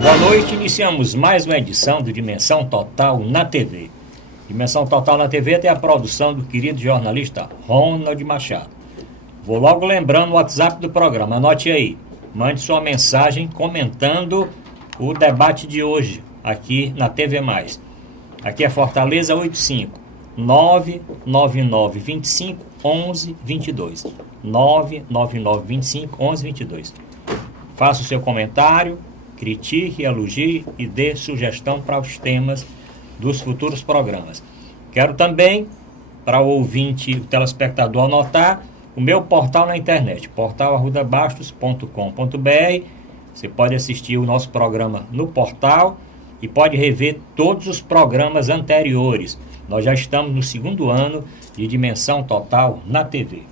Boa noite, iniciamos mais uma edição do Dimensão Total na TV. Dimensão Total na TV tem a produção do querido jornalista Ronald Machado. Vou logo lembrando o WhatsApp do programa, anote aí. Mande sua mensagem comentando o debate de hoje aqui na TV+. Aqui é Fortaleza 85 999 25 11 22 999 25 11 22. Faça o seu comentário, critique, elogie e dê sugestão para os temas dos futuros programas. Quero também, para o ouvinte, o telespectador anotar, o meu portal na internet, portalarrudabastos.com.br. Você pode assistir o nosso programa no portal e pode rever todos os programas anteriores. Nós já estamos no 2º ano de Dimensão Total na TV.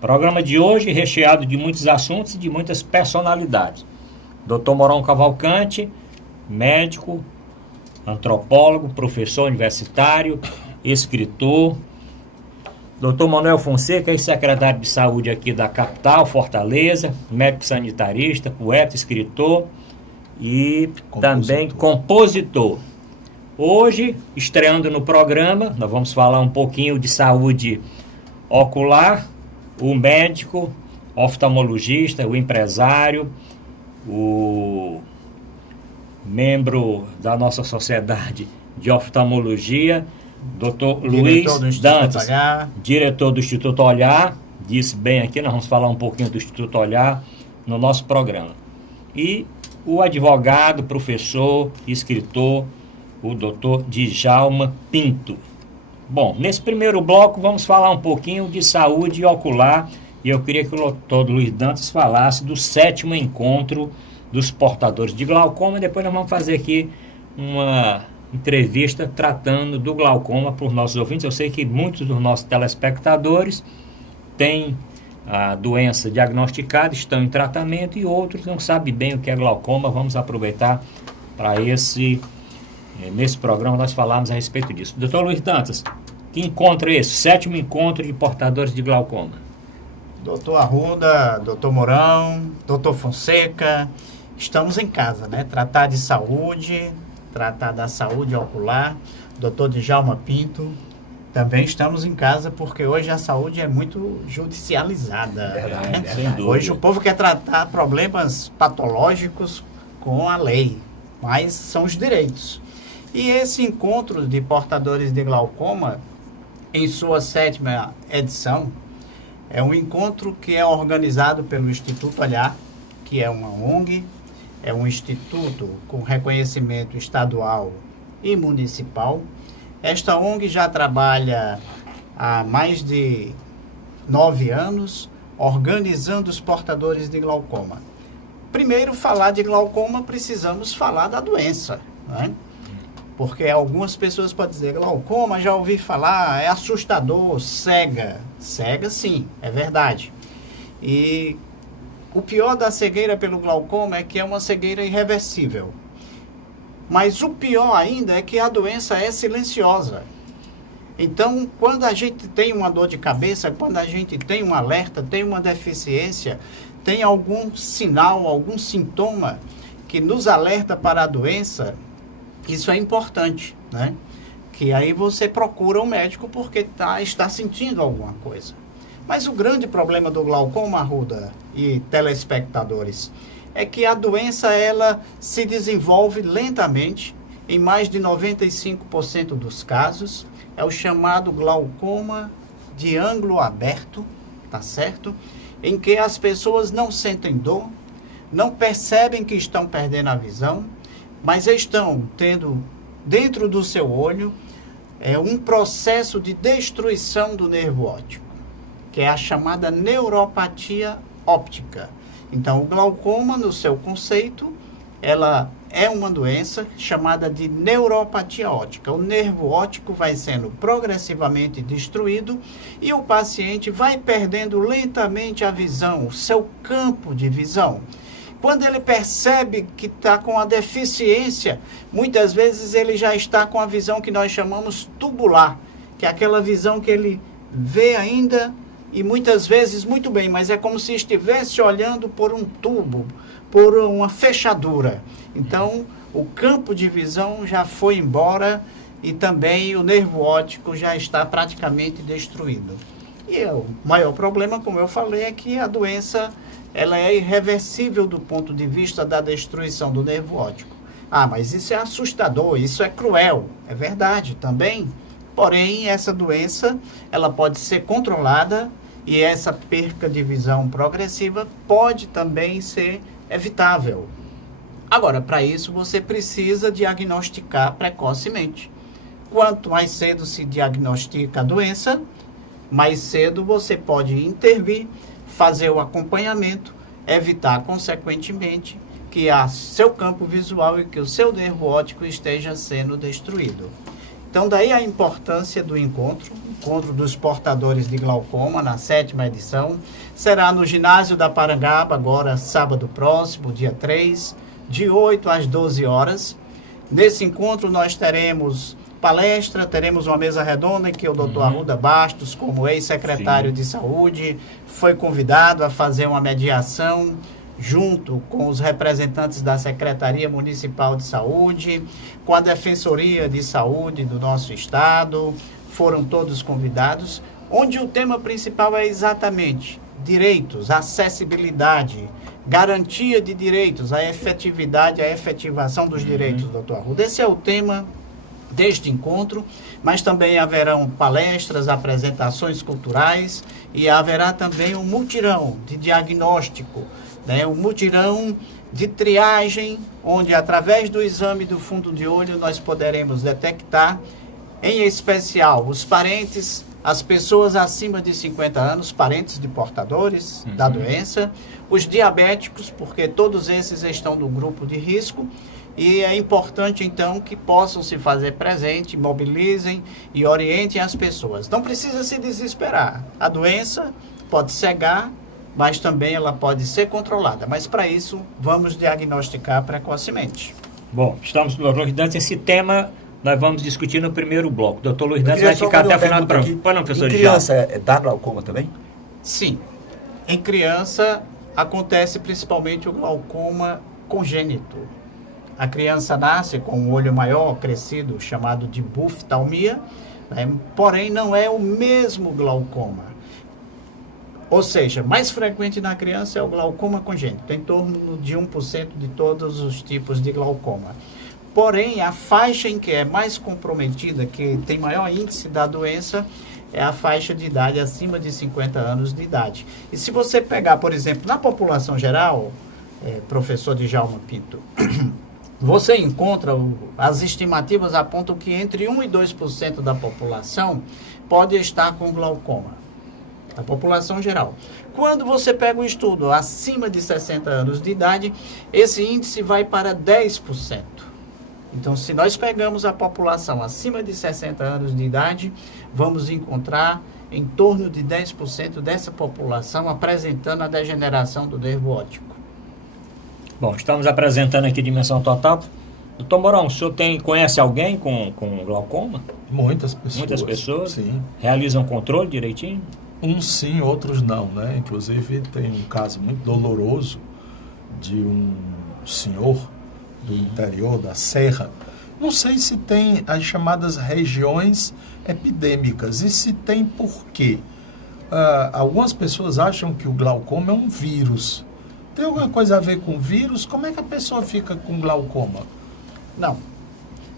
Programa de hoje recheado de muitos assuntos e de muitas personalidades. Dr. Mourão Cavalcante, médico, antropólogo, professor universitário, escritor. Dr. Manuel Fonseca, ex-secretário de saúde aqui da capital, Fortaleza, médico sanitarista, poeta, escritor e também compositor. Hoje, estreando no programa, nós vamos falar um pouquinho de saúde ocular, o médico, oftalmologista, o empresário, o membro da nossa sociedade de oftalmologia, Dr. Luiz Dantas, diretor do Instituto Olhar, disse bem aqui, nós vamos falar um pouquinho do Instituto Olhar no nosso programa. E o advogado, professor, escritor, o Dr. Djalma Pinto. Bom, nesse primeiro bloco vamos falar um pouquinho de saúde ocular e eu queria que o Dr. Luiz Dantas falasse do 7º encontro dos portadores de glaucoma. Depois nós vamos fazer aqui uma entrevista tratando do glaucoma para os nossos ouvintes. Eu sei que muitos dos nossos telespectadores têm a doença diagnosticada, estão em tratamento e outros não sabem bem o que é glaucoma. Vamos aproveitar para nesse programa nós falarmos a respeito disso. Dr. Luiz Dantas, que encontro é esse? 7º encontro de portadores de glaucoma. Doutor Arruda, doutor Mourão, doutor Fonseca, estamos em casa, né? Tratar de saúde, tratar da saúde ocular. Doutor Djalma Pinto, também estamos em casa porque hoje a saúde é muito judicializada. Né? Sem dúvida. Hoje o povo quer tratar problemas patológicos com a lei, mas são os direitos. E esse encontro de portadores de glaucoma, em sua 7ª edição, é um encontro que é organizado pelo Instituto Olhar, que é uma ONG, é um instituto com reconhecimento estadual e municipal. Esta ONG já trabalha há mais de 9 anos, organizando os portadores de glaucoma. Primeiro, falar de glaucoma, precisamos falar da doença, né? Porque algumas pessoas podem dizer, glaucoma, já ouvi falar, é assustador, cega. Cega, sim, é verdade. E o pior da cegueira pelo glaucoma é que é uma cegueira irreversível. Mas o pior ainda é que a doença é silenciosa. Então, quando a gente tem uma dor de cabeça, quando a gente tem um alerta, tem uma deficiência, tem algum sinal, algum sintoma que nos alerta para a doença, isso é importante, né? Que aí você procura um médico porque está sentindo alguma coisa. Mas o grande problema do glaucoma, Arruda e telespectadores, é que a doença ela se desenvolve lentamente, em mais de 95% dos casos, é o chamado glaucoma de ângulo aberto, tá certo? Em que as pessoas não sentem dor, não percebem que estão perdendo a visão, mas estão tendo dentro do seu olho um processo de destruição do nervo óptico, que é a chamada neuropatia óptica. Então, o glaucoma, no seu conceito, ela é uma doença chamada de neuropatia óptica. O nervo óptico vai sendo progressivamente destruído e o paciente vai perdendo lentamente a visão, o seu campo de visão. Quando ele percebe que está com a deficiência, muitas vezes ele já está com a visão que nós chamamos tubular, que é aquela visão que ele vê ainda e muitas vezes muito bem, mas é como se estivesse olhando por um tubo, por uma fechadura. Então, o campo de visão já foi embora e também o nervo óptico já está praticamente destruído. E o maior problema, como eu falei, é que a doença ela é irreversível do ponto de vista da destruição do nervo óptico. Ah, mas isso é assustador, isso é cruel. É verdade também. Porém, essa doença ela pode ser controlada e essa perca de visão progressiva pode também ser evitável. Agora, para isso, você precisa diagnosticar precocemente. Quanto mais cedo se diagnostica a doença, mais cedo você pode intervir, fazer o acompanhamento, evitar, consequentemente, que seu campo visual e que o seu nervo óptico esteja sendo destruído. Então, daí a importância do encontro dos portadores de glaucoma, na 7ª edição. Será no ginásio da Parangaba, agora sábado próximo, dia 3, de 8 às 12 horas. Nesse encontro nós teremos palestra, teremos uma mesa redonda em que o Dr. Arruda Bastos, como ex-secretário de Saúde, foi convidado a fazer uma mediação junto com os representantes da Secretaria Municipal de Saúde, com a Defensoria de Saúde do nosso estado, foram todos convidados, onde o tema principal é exatamente direitos, acessibilidade, garantia de direitos, a efetividade, a efetivação dos direitos, doutor Arruda. Esse é o tema deste encontro, mas também haverão palestras, apresentações culturais e haverá também um mutirão de diagnóstico, um mutirão de triagem, onde através do exame do fundo de olho nós poderemos detectar, em especial, os parentes, as pessoas acima de 50 anos, parentes de portadores da doença, os diabéticos, porque todos esses estão no grupo de risco, e é importante, então, que possam se fazer presente, mobilizem e orientem as pessoas. Não precisa se desesperar. A doença pode cegar, mas também ela pode ser controlada. Mas, para isso, vamos diagnosticar precocemente. Bom, estamos no Luiz Dantas. Esse tema nós vamos discutir no primeiro bloco. Doutor Luiz Dantas vai ficar até o final do programa. Pode não, professor? Em criança, dá glaucoma também? Sim. Em criança, acontece principalmente o glaucoma congênito. A criança nasce com um olho maior, crescido, chamado de buftalmia, porém não é o mesmo glaucoma. Ou seja, mais frequente na criança é o glaucoma congênito, em torno de 1% de todos os tipos de glaucoma. Porém, a faixa em que é mais comprometida, que tem maior índice da doença, é a faixa de idade acima de 50 anos de idade. E se você pegar, por exemplo, na população geral, professor Djalma Pinto, você encontra, as estimativas apontam que entre 1% e 2% da população pode estar com glaucoma. A população geral. Quando você pega um estudo acima de 60 anos de idade, esse índice vai para 10%. Então, se nós pegamos a população acima de 60 anos de idade, vamos encontrar em torno de 10% dessa população apresentando a degeneração do nervo óptico. Bom, estamos apresentando aqui Dimensão Total. Doutor Mourão, o senhor conhece alguém com glaucoma? Muitas pessoas. Muitas pessoas? Sim. Realizam controle direitinho? Uns sim, outros não, né? Inclusive tem um caso muito doloroso de um senhor do interior da Serra. Não sei se tem as chamadas regiões epidêmicas e se tem por quê. Algumas pessoas acham que o glaucoma é um vírus. Tem alguma coisa a ver com vírus? Como é que a pessoa fica com glaucoma? Não.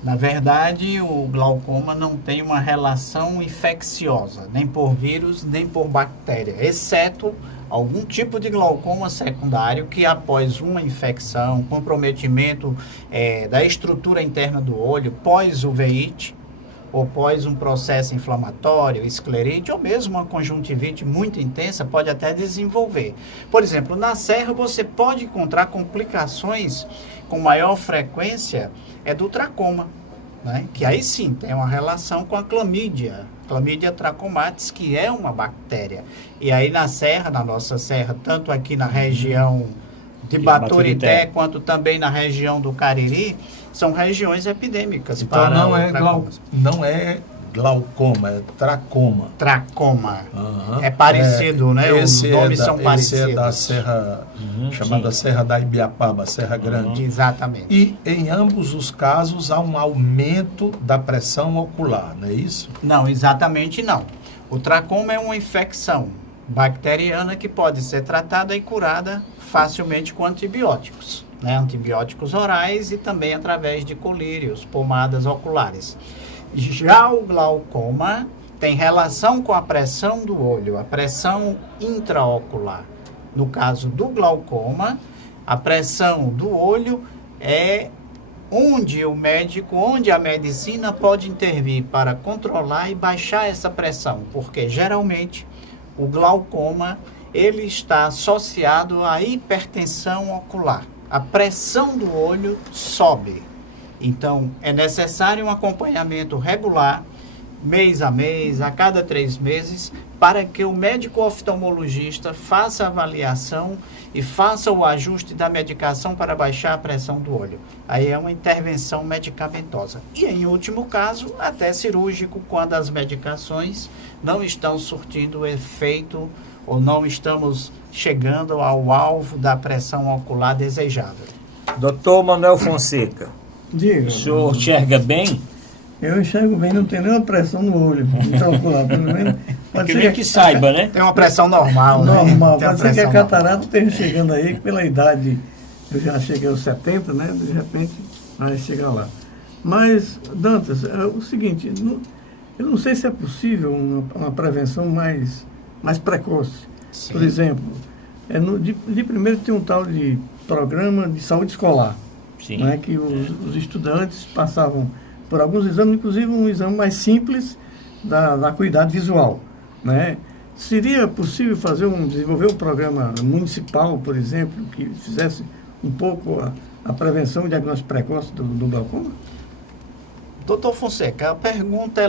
Na verdade, o glaucoma não tem uma relação infecciosa, nem por vírus, nem por bactéria, exceto algum tipo de glaucoma secundário que após uma infecção, comprometimento da estrutura interna do olho, pós-uveíte, ou pós um processo inflamatório, esclerite, ou mesmo uma conjuntivite muito intensa, pode até desenvolver. Por exemplo, na serra você pode encontrar complicações com maior frequência do tracoma, né? Que aí sim tem uma relação com a clamídia trachomatis, que é uma bactéria. E aí na serra, na nossa serra, tanto aqui na região de Baturité, quanto também na região do Cariri, são regiões epidêmicas. Então para não é glaucoma, é tracoma. Tracoma. É parecido, né? Os nomes são parecidos. Esse é da Serra, chamada Serra da Ibiapaba, Serra Grande. Exatamente. E em ambos os casos há um aumento da pressão ocular, não é isso? Não, exatamente não. O tracoma é uma infecção bacteriana que pode ser tratada e curada facilmente com antibióticos, né? Antibióticos orais e também através de colírios, pomadas oculares. Já o glaucoma tem relação com a pressão do olho, a pressão intraocular. No caso do glaucoma, a pressão do olho é onde a medicina pode intervir para controlar e baixar essa pressão, porque geralmente o glaucoma ele está associado à hipertensão ocular. A pressão do olho sobe. Então, é necessário um acompanhamento regular, mês a mês, a cada 3 meses, para que o médico oftalmologista faça a avaliação e faça o ajuste da medicação para baixar a pressão do olho. Aí é uma intervenção medicamentosa. E, em último caso, até cirúrgico, quando as medicações não estão surtindo efeito ou não estamos chegando ao alvo da pressão ocular desejável. Doutor Manuel Fonseca, Diga. O senhor enxerga bem? Eu enxergo bem, não tem nenhuma pressão no olho. Então, pelo menos. Pode ser que saiba, né? Tem uma pressão normal, né? Normal. Tem Pode ser que a catarata esteja chegando aí, pela idade, eu já cheguei aos 70, né? De repente, vai chegar lá. Mas, Dantas, é o seguinte, eu não sei se é possível uma prevenção mais precoce. Sim. Por exemplo, de primeiro tem um tal de programa de saúde escolar. Sim. Né, que os estudantes passavam por alguns exames, inclusive um exame mais simples da acuidade visual. Né? Seria possível desenvolver um programa municipal, por exemplo, que fizesse um pouco a prevenção e diagnóstico precoce do glaucoma? Doutor Fonseca, a pergunta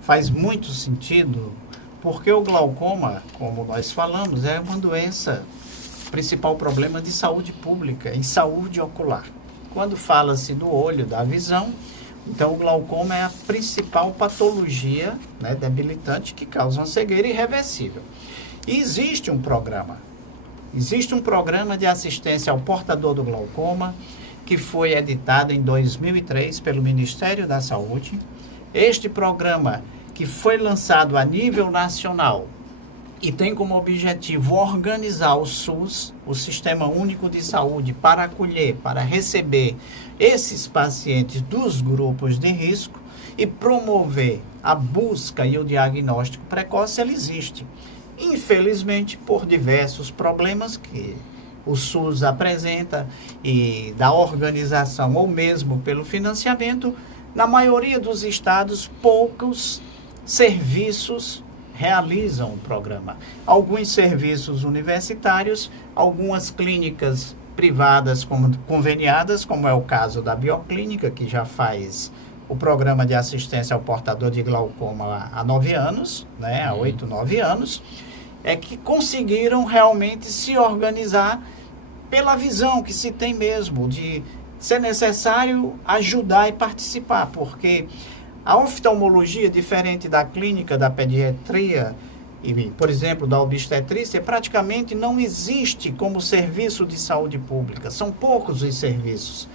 faz muito sentido, porque o glaucoma, como nós falamos, é uma doença, principal problema de saúde pública e saúde ocular. Quando fala-se do olho, da visão, então o glaucoma é a principal patologia, né, debilitante que causa uma cegueira irreversível. E existe um programa de assistência ao portador do glaucoma, que foi editado em 2003 pelo Ministério da Saúde. Este programa, que foi lançado a nível nacional, e tem como objetivo organizar o SUS, o Sistema Único de Saúde, para acolher, para receber esses pacientes dos grupos de risco e promover a busca e o diagnóstico precoce, ele existe. Infelizmente, por diversos problemas que o SUS apresenta e da organização ou mesmo pelo financiamento, na maioria dos estados, poucos serviços realizam o programa. Alguns serviços universitários, algumas clínicas privadas conveniadas, como é o caso da Bioclínica, que já faz o programa de assistência ao portador de glaucoma há 9 anos, né, há 8, 9 anos, é que conseguiram realmente se organizar pela visão que se tem mesmo, de ser necessário ajudar e participar, porque a oftalmologia, diferente da clínica, da pediatria e, por exemplo, da obstetrícia, praticamente não existe como serviço de saúde pública. São poucos os serviços.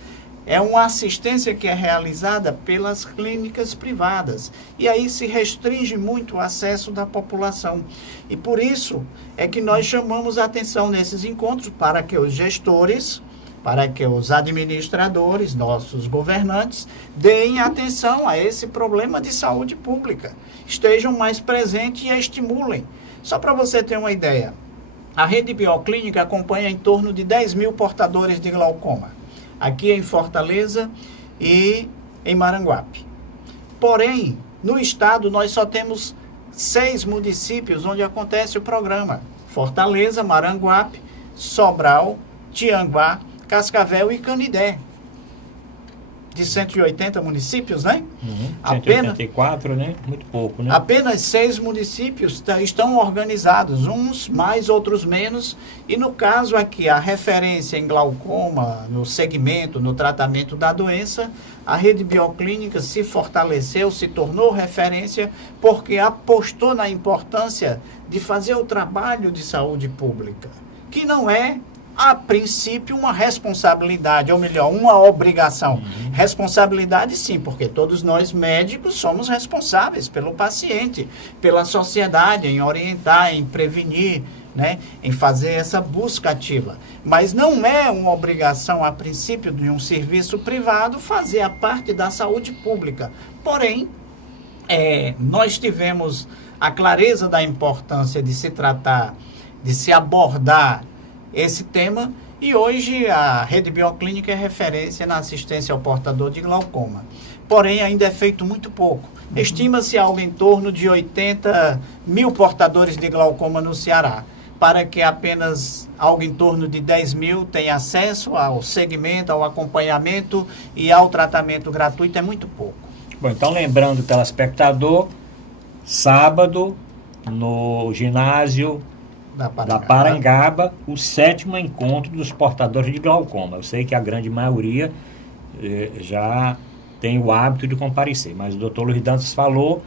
É uma assistência que é realizada pelas clínicas privadas. E aí se restringe muito o acesso da população. E por isso é que nós chamamos a atenção nesses encontros para que os gestores, para que os administradores, nossos governantes, deem atenção a esse problema de saúde pública, estejam mais presentes e a estimulem. Só para você ter uma ideia, a rede bioclínica acompanha em torno de 10 mil portadores de glaucoma, aqui em Fortaleza e em Maranguape. Porém, no estado nós só temos 6 municípios onde acontece o programa: Fortaleza, Maranguape, Sobral, Tianguá, Cascavel e Canidé. de 180 municípios, né? 184, né? Muito pouco, né? Apenas 6 municípios estão organizados, uns mais, outros menos. E no caso aqui, a referência em glaucoma, no segmento, no tratamento da doença, a rede bioclínica se fortaleceu, se tornou referência, porque apostou na importância de fazer o trabalho de saúde pública, que não é, a princípio, uma responsabilidade, ou melhor, uma obrigação. Responsabilidade, sim, porque todos nós médicos somos responsáveis pelo paciente, pela sociedade, em orientar, em prevenir, né, em fazer essa busca ativa. Mas não é uma obrigação, a princípio, de um serviço privado fazer a parte da saúde pública. Porém, nós tivemos a clareza da importância de se tratar, de se abordar esse tema, e hoje a rede bioclínica é referência na assistência ao portador de glaucoma. Porém, ainda é feito muito pouco. Estima-se algo em torno de 80 mil portadores de glaucoma no Ceará, para que apenas algo em torno de 10 mil tenham acesso ao segmento, ao acompanhamento e ao tratamento gratuito, é muito pouco. Bom, então lembrando o telespectador, sábado, no ginásio da Parangaba, o 7º encontro dos portadores de glaucoma. Eu sei que a grande maioria já tem o hábito de comparecer, mas o Dr. Luiz Dantas falou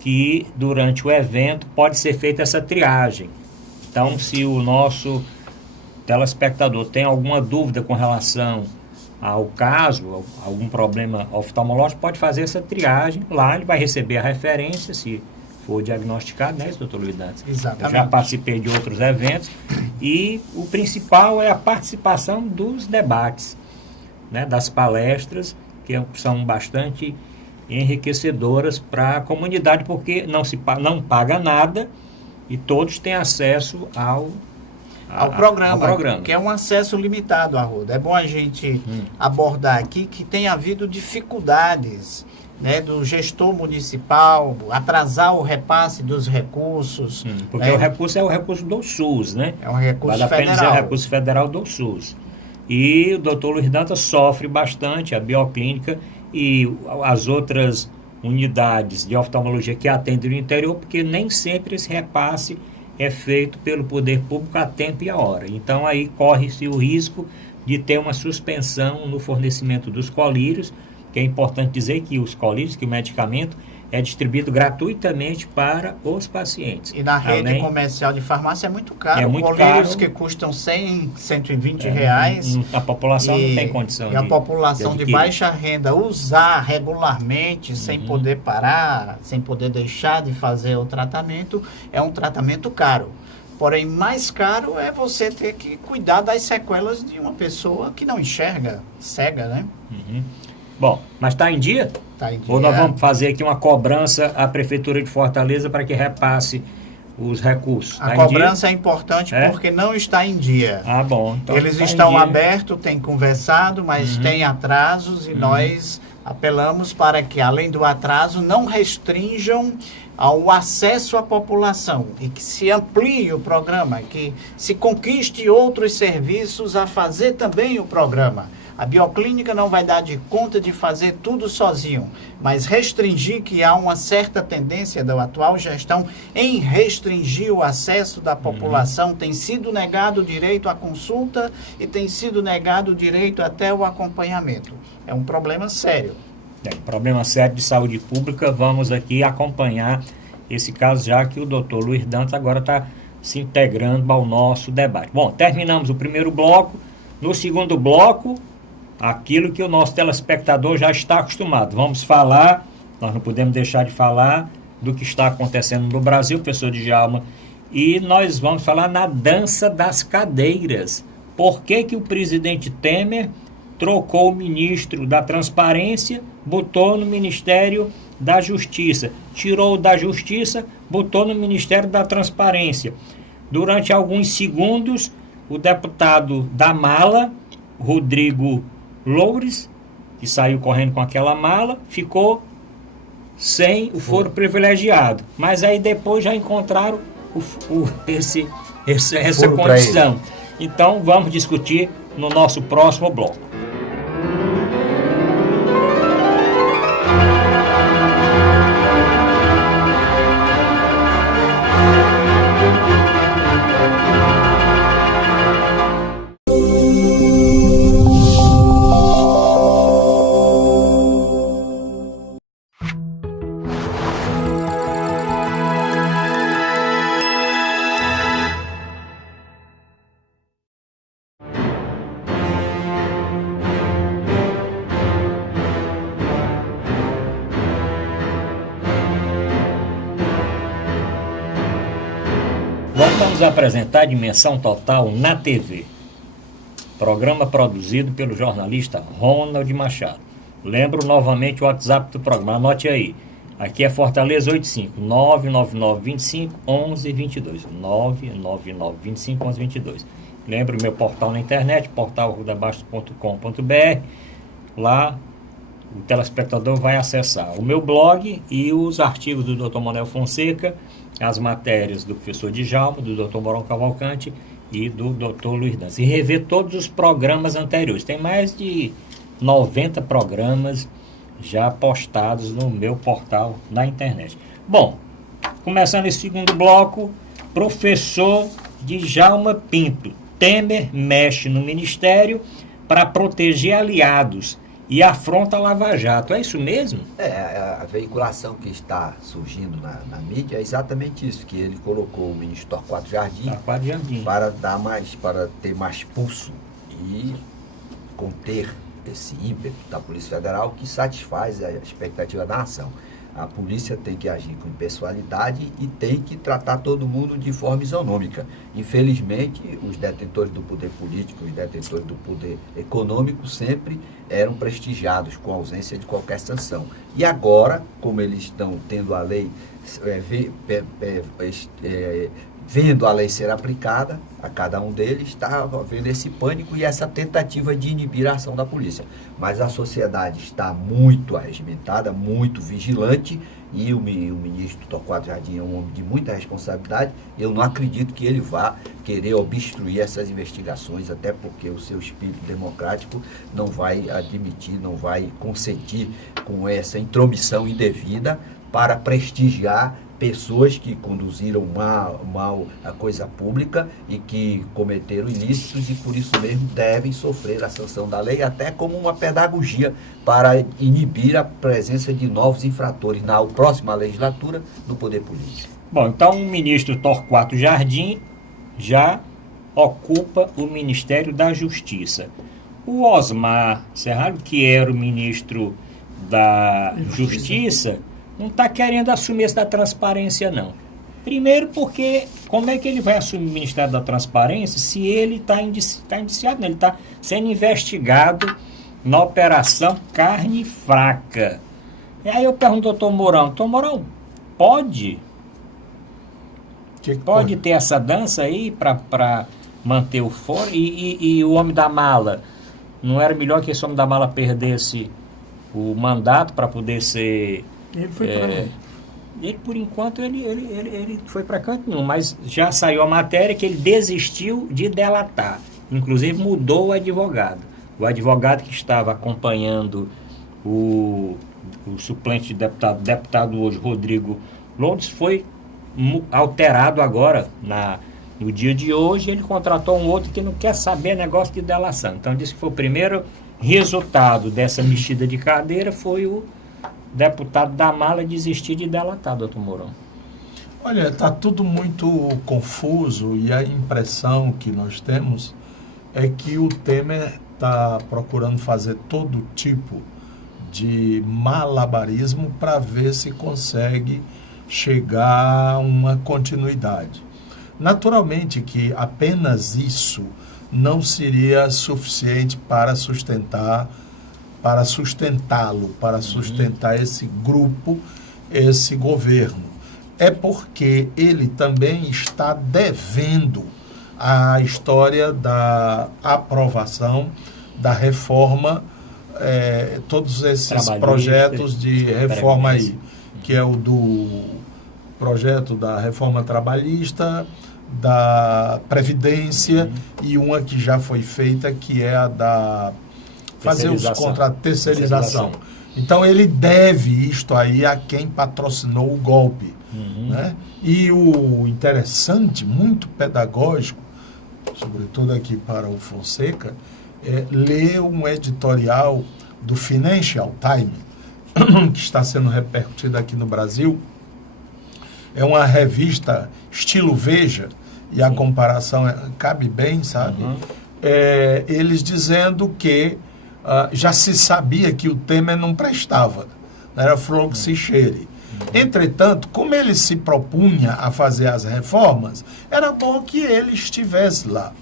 que durante o evento pode ser feita essa triagem. Então, se o nosso telespectador tem alguma dúvida com relação ao caso, algum problema oftalmológico, pode fazer essa triagem. Lá ele vai receber a referência, se for diagnosticado, né, doutor Luiz Dantas? Exatamente. Eu já participei de outros eventos e o principal é a participação dos debates, né, das palestras, que são bastante enriquecedoras para a comunidade, porque não paga nada e todos têm acesso ao programa, que é um acesso limitado, Arruda. É bom a gente abordar aqui que tem havido dificuldades, né, do gestor municipal, atrasar o repasse dos recursos. Porque o recurso é o recurso do SUS, né? É um recurso federal. Vale a pena dizer, é o recurso federal do SUS. E o doutor Luiz Dantas sofre bastante, a bioclínica e as outras unidades de oftalmologia que atendem no interior, porque nem sempre esse repasse é feito pelo poder público a tempo e a hora. Então aí corre-se o risco de ter uma suspensão no fornecimento dos colírios, que é importante dizer que os colírios, que o medicamento é distribuído gratuitamente para os pacientes. E na rede comercial de farmácia é muito caro. É muito colírios caro, que custam 100, 120 reais. A população não tem condição. E a população de baixa renda usar regularmente, sem poder parar, sem poder deixar de fazer o tratamento, é um tratamento caro. Porém, mais caro é você ter que cuidar das sequelas de uma pessoa que não enxerga, cega, né? Bom, mas está em dia? Tá em dia. Ou nós vamos fazer aqui uma cobrança à Prefeitura de Fortaleza para que repasse os recursos? A cobrança é importante porque não está em dia. Ah, bom. Então eles estão abertos, têm conversado, mas tem atrasos e nós apelamos para que, além do atraso, não restringam ao acesso à população e que se amplie o programa, que se conquiste outros serviços a fazer também o programa. A bioclínica não vai dar de conta de fazer tudo sozinho, mas restringir, que há uma certa tendência da atual gestão em restringir o acesso da população. Tem sido negado o direito à consulta e tem sido negado o direito até o acompanhamento. É um problema sério. É um problema sério de saúde pública. Vamos aqui acompanhar esse caso, já que o doutor Luiz Dantas agora está se integrando ao nosso debate. Bom, terminamos o primeiro bloco. No segundo bloco, aquilo que o nosso telespectador já está acostumado. Vamos falar, nós não podemos deixar de falar do que está acontecendo no Brasil, professor Djalma, e nós vamos falar na dança das cadeiras. Por que que o presidente Temer trocou o ministro da Transparência, botou no Ministério da Justiça, tirou da Justiça, botou no Ministério da Transparência? Durante alguns segundos, o deputado da mala, Rodrigo Loures, que saiu correndo com aquela mala, ficou sem o foro privilegiado. Mas aí depois já encontraram essa condição. Então vamos discutir no nosso próximo bloco. Vamos apresentar Dimensão Total na TV. Programa produzido pelo jornalista Ronald Machado. Lembro novamente o WhatsApp do programa, anote aí. Aqui é Fortaleza 85 99925 1122. 99925 1122. Lembro o meu portal na internet, portalrudabastos.com.br. Lá o telespectador vai acessar o meu blog e os artigos do Dr. Manuel Fonseca, as matérias do professor Djalma, do Dr. Mourão Cavalcante e do Dr. Luiz Dantas. E rever todos os programas anteriores. Tem mais de 90 programas já postados no meu portal na internet. Bom, começando esse segundo bloco, professor Djalma Pinto. Temer mexe no Ministério para proteger aliados e afronta a Lava Jato. É isso mesmo? A veiculação que está surgindo na mídia é exatamente isso, que ele colocou o ministro Torquato Jardim, para ter mais pulso e conter esse ímpeto da Polícia Federal que satisfaz a expectativa da nação. A polícia tem que agir com impessoalidade e tem que tratar todo mundo de forma isonômica. Infelizmente, os detentores do poder político, os detentores do poder econômico sempre eram prestigiados com a ausência de qualquer sanção. E agora, como eles estão tendo a lei, vendo a lei ser aplicada a cada um deles, está havendo esse pânico e essa tentativa de inibir a ação da polícia. Mas a sociedade está muito arregimentada, muito vigilante, e o ministro Torquato Jardim é um homem de muita responsabilidade. Eu não acredito que ele vá querer obstruir essas investigações, até porque o seu espírito democrático não vai admitir, não vai consentir com essa intromissão indevida para prestigiar pessoas que conduziram mal a coisa pública e que cometeram ilícitos e por isso mesmo devem sofrer a sanção da lei, até como uma pedagogia para inibir a presença de novos infratores na próxima legislatura do poder político. Bom, então o ministro Torquato Jardim já ocupa o Ministério da Justiça. O Osmar Serralho, que era o ministro da Justiça, não está querendo assumir essa da transparência, não. Primeiro porque, como é que ele vai assumir o Ministério da Transparência se ele está indiciado, né? Ele está sendo investigado na Operação Carne Fraca. E aí eu pergunto ao doutor Mourão, pode ter essa dança aí para manter o foro? E o homem da mala, não era melhor que esse homem da mala perdesse o mandato para poder ser... Ele foi para ele, por enquanto, ele foi para canto nenhum, mas já saiu a matéria que ele desistiu de delatar. Inclusive mudou o advogado. O advogado que estava acompanhando o suplente de deputado hoje, Rodrigo Lourdes, foi alterado agora, no dia de hoje. Ele contratou um outro que não quer saber negócio de delação. Então disse que foi o primeiro resultado dessa mexida de cadeira, foi o deputado da mala desistir de delatar, doutor Mourão. Olha, está tudo muito confuso e a impressão que nós temos é que o Temer está procurando fazer todo tipo de malabarismo para ver se consegue chegar a uma continuidade. Naturalmente que apenas isso não seria suficiente para sustentá-lo, para sustentar esse grupo, esse governo. É porque ele também está devendo a história da aprovação da reforma, todos esses projetos de reforma aí, que é o do projeto da reforma trabalhista, da Previdência e uma que já foi feita, que é a da fazer os contratos, terceirização. Então ele deve isto aí a quem patrocinou o golpe. Né? E o interessante, muito pedagógico, sobretudo aqui para o Fonseca, é ler um editorial do Financial Times, que está sendo repercutido aqui no Brasil. É uma revista estilo Veja, e a comparação cabe bem, sabe? Eles dizendo que já se sabia que o Temer não prestava, não era flor que se cheire. Entretanto, como ele se propunha a fazer as reformas, era bom que ele estivesse lá.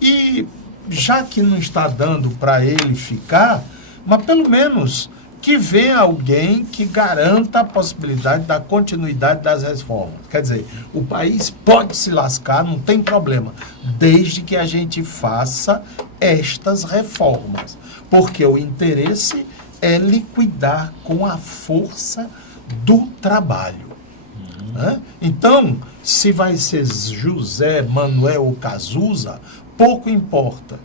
E já que não está dando para ele ficar, mas pelo menos que venha alguém que garanta a possibilidade da continuidade das reformas. Quer dizer, o país pode se lascar, não tem problema, desde que a gente faça estas reformas. Porque o interesse é liquidar com a força do trabalho. Né? Então, se vai ser José Manuel ou Cazuza, pouco importa.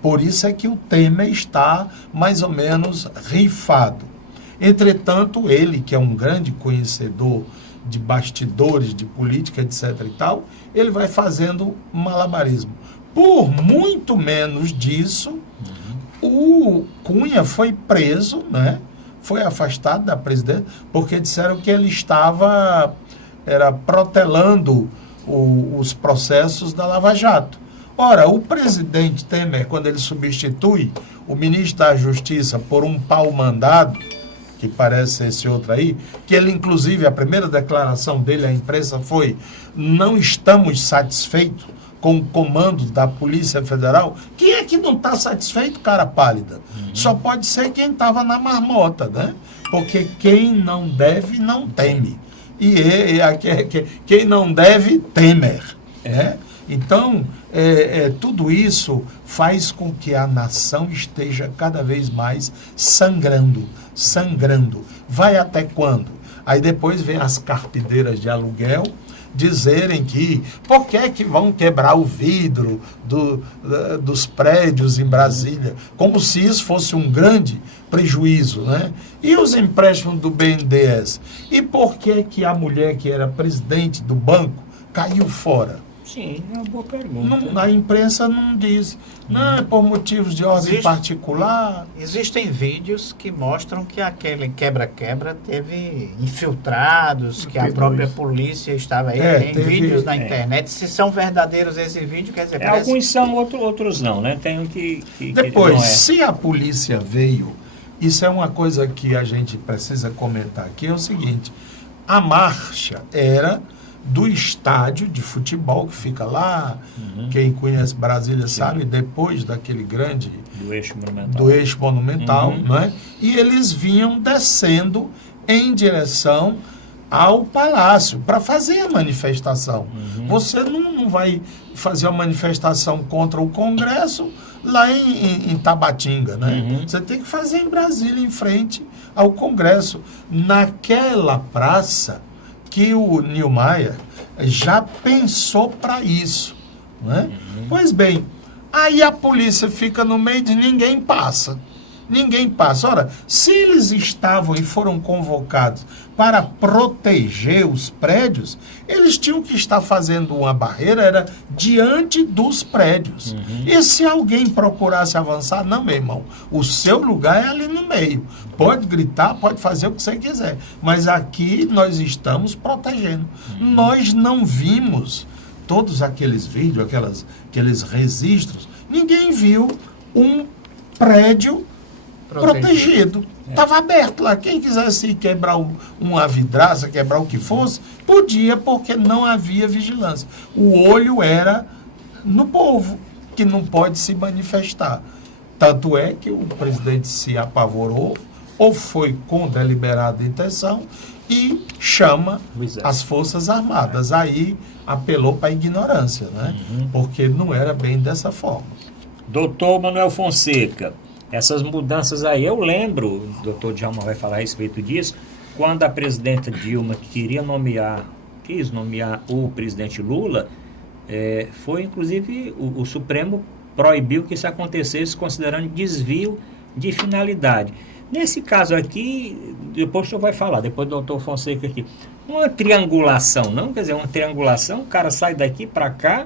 Por isso é que o Temer está mais ou menos rifado. Entretanto, ele, que é um grande conhecedor de bastidores, de política, etc. e tal, ele vai fazendo malabarismo. Por muito menos disso, o Cunha foi preso, né? Foi afastado da presidência, porque disseram que ele estava protelando os processos da Lava Jato. Ora, o presidente Temer, quando ele substitui o ministro da Justiça por um pau-mandado, que parece esse outro aí, que ele, inclusive, a primeira declaração dele à imprensa foi: não estamos satisfeitos com o comando da Polícia Federal. Quem é que não está satisfeito, cara pálida? Só pode ser quem estava na marmota, né? Porque quem não deve, não teme. E quem não deve, temer. Né? Então, tudo isso faz com que a nação esteja cada vez mais sangrando. Vai até quando? Aí depois vem as carpideiras de aluguel dizerem que por que vão quebrar o vidro dos prédios em Brasília, como se isso fosse um grande prejuízo, né? E os empréstimos do BNDES? E por que a mulher que era presidente do banco caiu fora? Sim, é uma boa pergunta. A imprensa não diz. Não, é por motivos de ordem particular. Existem vídeos que mostram que aquele quebra-quebra teve infiltrados, que a própria polícia estava aí. Tem vídeos na internet. Se são verdadeiros esses vídeos, quer dizer... Alguns são, outros não, né? Tem um que depois, não é. Se a polícia veio, isso é uma coisa que a gente precisa comentar aqui, é o seguinte: a marcha era do estádio de futebol que fica lá, quem conhece Brasília sabe, depois daquele grande... Do eixo monumental. Né? E eles vinham descendo em direção ao palácio para fazer a manifestação. Você não vai fazer uma manifestação contra o Congresso lá em Tabatinga, né? Você tem que fazer em Brasília, em frente ao Congresso, naquela praça que o Niemeyer já pensou para isso. Né? Pois bem, aí a polícia fica no meio de ninguém passa. Ora, se eles estavam e foram convocados para proteger os prédios, eles tinham que estar fazendo uma barreira, era diante dos prédios. E se alguém procurasse avançar, não, meu irmão, o seu lugar é ali no meio. Pode gritar, pode fazer o que você quiser, mas aqui nós estamos protegendo. Nós não vimos todos aqueles vídeos, aqueles registros, ninguém viu um prédio protegido. Estava aberto lá. Quem quisesse quebrar uma vidraça, quebrar o que fosse, podia, porque não havia vigilância. O olho era no povo, que não pode se manifestar. Tanto é que o presidente se apavorou, ou foi com deliberada intenção, e chama as Forças Armadas. Aí apelou para a ignorância, né? Porque não era bem dessa forma. Doutor Manuel Fonseca, essas mudanças aí, eu lembro, o doutor Djalma vai falar a respeito disso, quando a presidenta Dilma quis nomear o presidente Lula, foi inclusive o Supremo proibiu que isso acontecesse, considerando desvio de finalidade. Nesse caso aqui, depois o senhor vai falar, depois do doutor Fonseca aqui, uma triangulação, não? Quer dizer, uma triangulação, o cara sai daqui para cá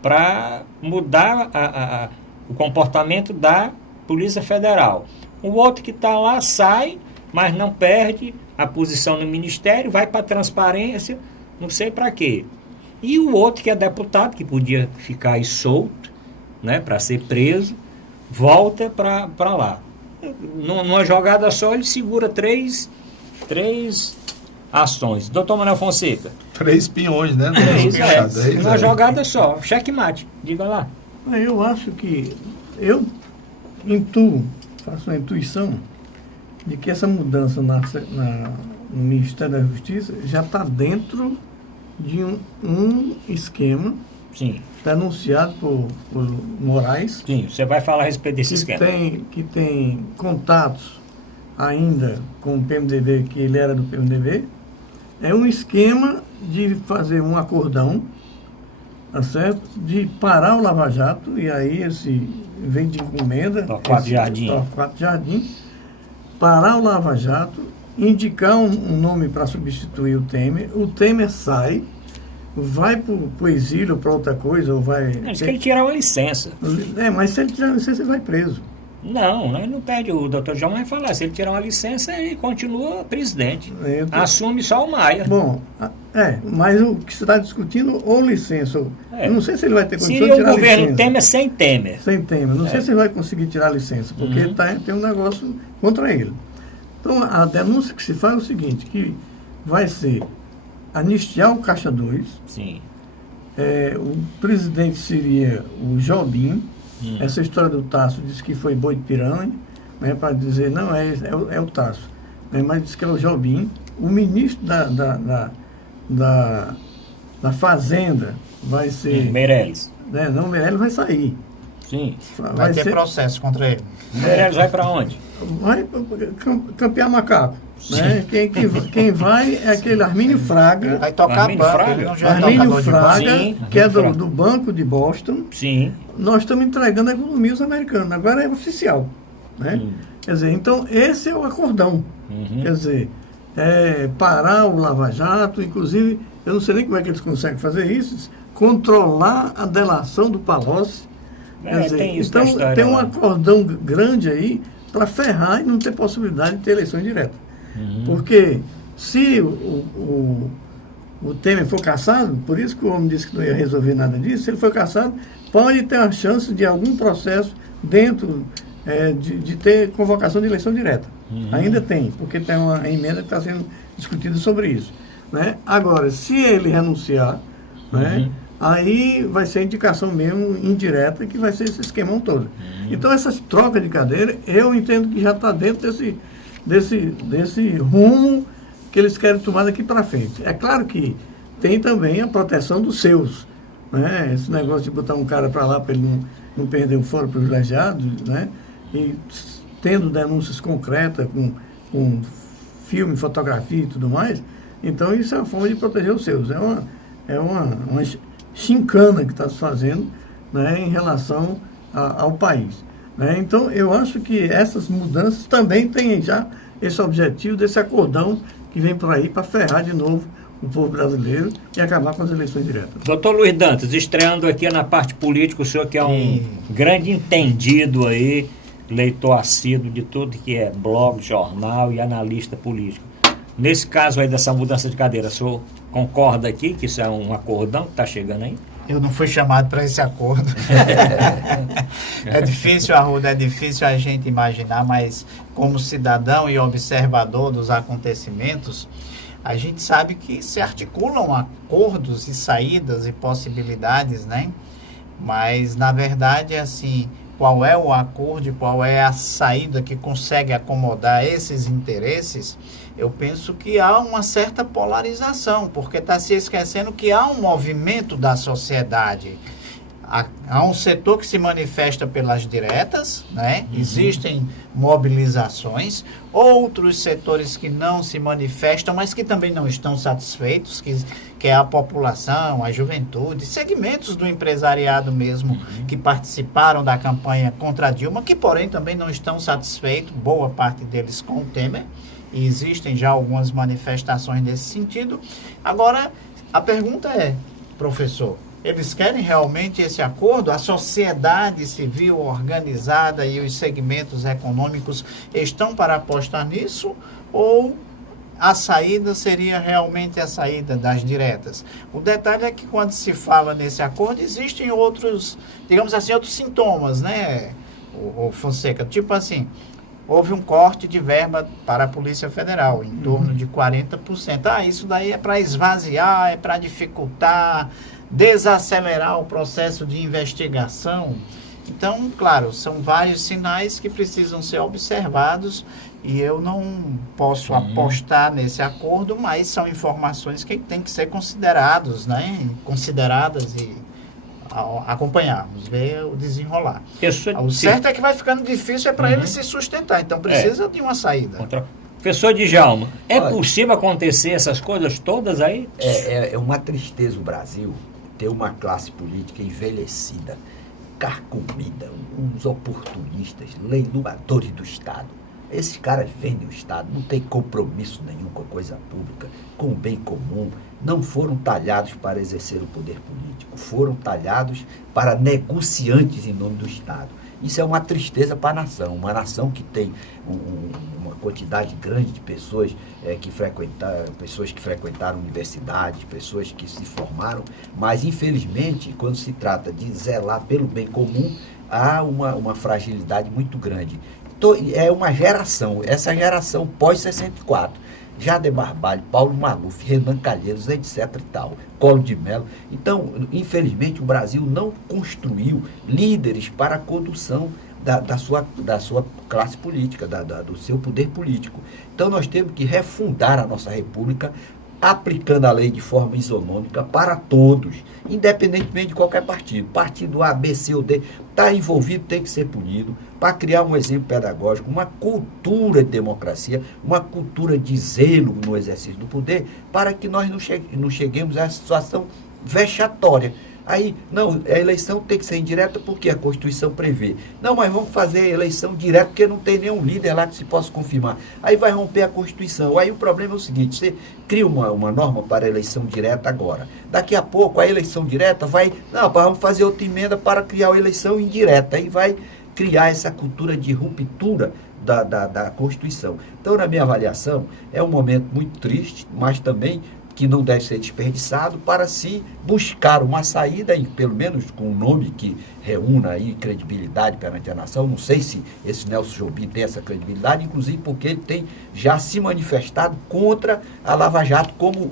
para mudar o comportamento da Polícia Federal. O outro que está lá sai, mas não perde a posição no Ministério, vai para a transparência, não sei para quê. E o outro que é deputado, que podia ficar aí solto, né, para ser preso, volta para lá. Numa jogada só, ele segura três ações. Doutor Manuel Fonseca. 3 peões, né? Uma jogada só, checkmate. Diga lá. Eu acho que eu faço uma intuição de que essa mudança no Ministério da Justiça já está dentro de um esquema. Sim. Anunciado por Moraes. Sim, você vai falar a respeito desse esquema. Que tem contatos ainda com o PMDB, que ele era do PMDB. É um esquema de fazer um acordão, tá certo? De parar o Lava Jato, e aí esse vem de encomenda. Torquato Jardim. Parar o Lava Jato, indicar um nome para substituir o Temer sai, vai para o exílio, para outra coisa, ou vai... Diz que ele tirar uma licença. Mas se ele tirar uma licença, ele vai preso. Não, ele não perde. O doutor João vai falar, se ele tirar uma licença, ele continua presidente. Assume só o Maia. Bom, mas o que você está discutindo, ou licença, eu não sei se ele vai ter condição de tirar licença. Seria o governo Temer sem Temer. Sem Temer. Não sei se ele vai conseguir tirar a licença, porque ele tem um negócio contra ele. Então, a denúncia que se faz é o seguinte, que vai ser anistiar o Caixa 2. Sim. O presidente seria o Jobim. Essa história do Tasso diz que foi boi de piranha, né, para dizer, não, é o Tasso. Né, mas diz que é o Jobim. O ministro da Fazenda vai ser... Meirelles. Né, não, Meirelles vai sair. Sim. Vai ter processo contra ele. Meirelles vai para onde? Vai campear macaco. Né? Quem vai é aquele Armínio Fraga. Vai tocar banco. Armínio Fraga, que é do Banco de Boston. Sim. Nós estamos entregando a economia aos americanos. Agora é oficial. Né? Quer dizer, então esse é o acordão. Quer dizer, parar o Lava Jato, inclusive, eu não sei nem como é que eles conseguem fazer isso, controlar a delação do Palocci. Quer dizer, então tem um acordão grande aí para ferrar e não ter possibilidade de ter eleição direta. Porque se o Temer for cassado, por isso que o homem disse que não ia resolver nada disso, se ele for cassado, pode ter a chance de algum processo dentro de ter convocação de eleição direta. Ainda tem, porque tem uma emenda que está sendo discutida sobre isso. Né? Agora, se ele renunciar, né, aí vai ser indicação mesmo indireta, que vai ser esse esquemão todo. Então, essas trocas de cadeira, eu entendo que já está dentro desse rumo que eles querem tomar daqui para frente. É claro que tem também a proteção dos seus. Né? Esse negócio de botar um cara para lá para ele não perder o foro privilegiado, né? E tendo denúncias concretas com filme, fotografia e tudo mais, então isso é uma forma de proteger os seus. É uma chincana que está se fazendo, né, em relação ao país. Né? Então, eu acho que essas mudanças também têm já esse objetivo desse acordão que vem por aí para ferrar de novo o povo brasileiro e acabar com as eleições diretas. Doutor Luiz Dantas, estreando aqui na parte política, o senhor que é um grande entendido aí, leitor assíduo de tudo que é blog, jornal e analista político. Nesse caso aí dessa mudança de cadeira, o senhor concorda aqui que isso é um acordão que está chegando aí? Eu não fui chamado para esse acordo. É difícil, Arruda, é difícil a gente imaginar, mas como cidadão e observador dos acontecimentos, a gente sabe que se articulam acordos e saídas e possibilidades, né? Mas, na verdade, assim, qual é o acordo e qual é a saída que consegue acomodar esses interesses? Eu penso que há uma certa polarização, porque está se esquecendo que há um movimento da sociedade. Há um setor que se manifesta pelas diretas, né? Existem mobilizações, outros setores que não se manifestam, mas que também não estão satisfeitos, que é a população, a juventude, segmentos do empresariado mesmo, que participaram da campanha contra a Dilma, que porém também não estão satisfeitos, boa parte deles com o Temer, e existem já algumas manifestações nesse sentido. Agora, a pergunta é, professor, eles querem realmente esse acordo? A sociedade civil organizada e os segmentos econômicos estão para apostar nisso? Ou a saída seria realmente a saída das diretas? O detalhe é que quando se fala nesse acordo, existem outros, digamos assim, outros sintomas, né, o Fonseca? Tipo assim, houve um corte de verba para a Polícia Federal, em torno de 40%. Isso daí é para esvaziar, é para dificultar, desacelerar o processo de investigação. Então, claro, são vários sinais que precisam ser observados e eu não posso apostar nesse acordo, mas são informações que têm que ser consideradas e acompanharmos, ver o desenrolar. O certo é que vai ficando difícil para ele se sustentar, então precisa de uma saída. Professor Djalma, possível acontecer essas coisas todas aí? É uma tristeza o Brasil ter uma classe política envelhecida, carcomida, uns oportunistas, leiloadores do Estado. Esses caras vendem o Estado, não tem compromisso nenhum com a coisa pública, com o bem comum, não foram talhados para exercer o poder político, foram talhados para negociantes em nome do Estado. Isso é uma tristeza para a nação, uma nação que tem uma quantidade grande de pessoas que frequentaram universidades, pessoas que se formaram, mas infelizmente, quando se trata de zelar pelo bem comum, há uma fragilidade muito grande. É uma geração, essa geração pós-64, Jader Barbalho, Paulo Maluf, Renan Calheiros, etc. e tal, Collor de Mello. Então, infelizmente, o Brasil não construiu líderes para a condução da sua classe política, do seu poder político. Então, nós temos que refundar a nossa república aplicando a lei de forma isonômica para todos, independentemente de qualquer partido. Partido A, B, C ou D, está envolvido, tem que ser punido, para criar um exemplo pedagógico, uma cultura de democracia, uma cultura de zelo no exercício do poder, para que nós não cheguemos a essa situação vexatória. Aí, não, a eleição tem que ser indireta porque a Constituição prevê. Não, mas vamos fazer a eleição direta porque não tem nenhum líder lá que se possa confirmar. Aí vai romper a Constituição. Aí o problema é o seguinte, você cria uma norma para a eleição direta agora. Daqui a pouco a eleição direta vamos fazer outra emenda para criar a eleição indireta. Aí vai criar essa cultura de ruptura da Constituição. Então, na minha avaliação, é um momento muito triste, mas também que não deve ser desperdiçado para se buscar uma saída, pelo menos com um nome que reúna aí credibilidade perante a nação. Não sei se esse Nelson Jobim tem essa credibilidade, inclusive porque ele tem já se manifestado contra a Lava Jato como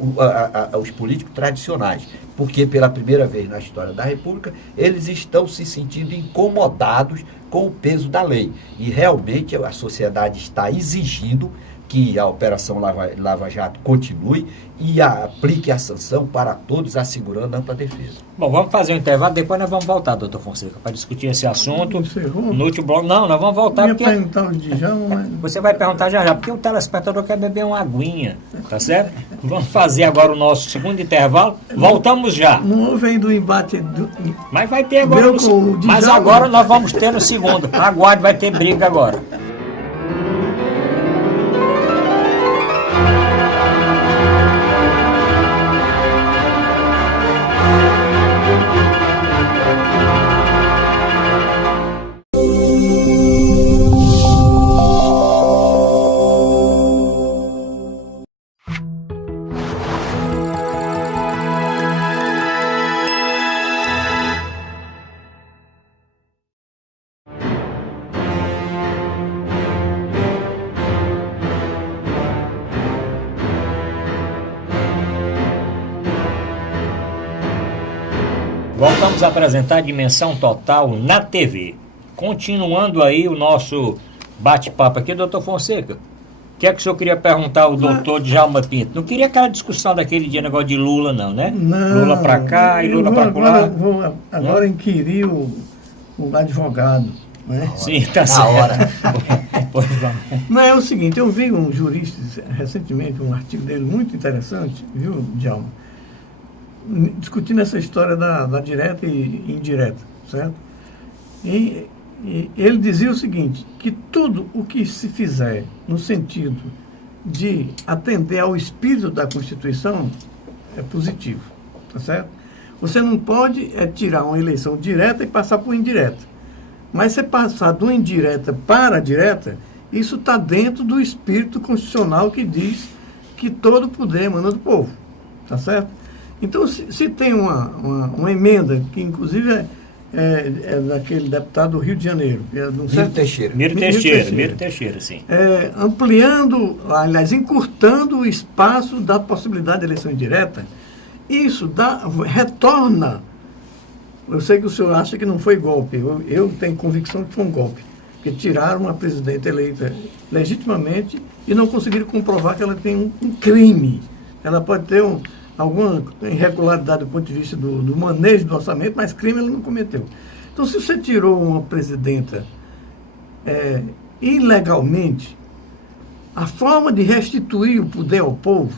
os políticos tradicionais, porque pela primeira vez na história da República eles estão se sentindo incomodados com o peso da lei e realmente a sociedade está exigindo que a Operação Lava Jato continue e aplique a sanção para todos, assegurando a ampla defesa. Bom, vamos fazer um intervalo, depois nós vamos voltar, doutor Fonseca, para discutir esse assunto. No último bloco. Não, nós vamos voltar porque... Você vai perguntar já, porque o telespectador quer beber uma aguinha, tá certo? Vamos fazer agora o nosso segundo intervalo, voltamos já. Não houve ainda o embate Mas vai ter agora Mas agora nós vamos ter no segundo. Aguarde, vai ter briga agora. Voltamos a apresentar Dimensão Total na TV. Continuando aí o nosso bate-papo aqui, doutor Fonseca. O que é que o senhor queria perguntar ao doutor Djalma Pinto? Não queria aquela discussão daquele dia, negócio de Lula, não, né? Não, Lula pra cá e Lula pra lá. Vou agora inquirir o advogado. Né? Sim, tá certo. Pois vamos. Mas é o seguinte, eu vi um jurista recentemente, um artigo dele muito interessante, viu, Djalma? Discutindo essa história da direta e indireta, certo? E ele dizia o seguinte, que tudo o que se fizer no sentido de atender ao espírito da Constituição é positivo, tá certo? Você não pode tirar uma eleição direta e passar por indireta. Mas você passar do indireta para a direta, isso está dentro do espírito constitucional que diz que todo poder emana do povo, tá certo? Então, se tem uma emenda que, inclusive, daquele deputado do Rio de Janeiro. Miro Teixeira, sim. Ampliando, aliás, encurtando o espaço da possibilidade de eleição indireta, isso retorna. Eu sei que o senhor acha que não foi golpe, eu tenho convicção que foi um golpe, porque tiraram uma presidenta eleita legitimamente e não conseguiram comprovar que ela tem um crime. Ela pode ter alguma irregularidade do ponto de vista do manejo do orçamento, mas crime ela não cometeu. Então, se você tirou uma presidenta ilegalmente, a forma de restituir o poder ao povo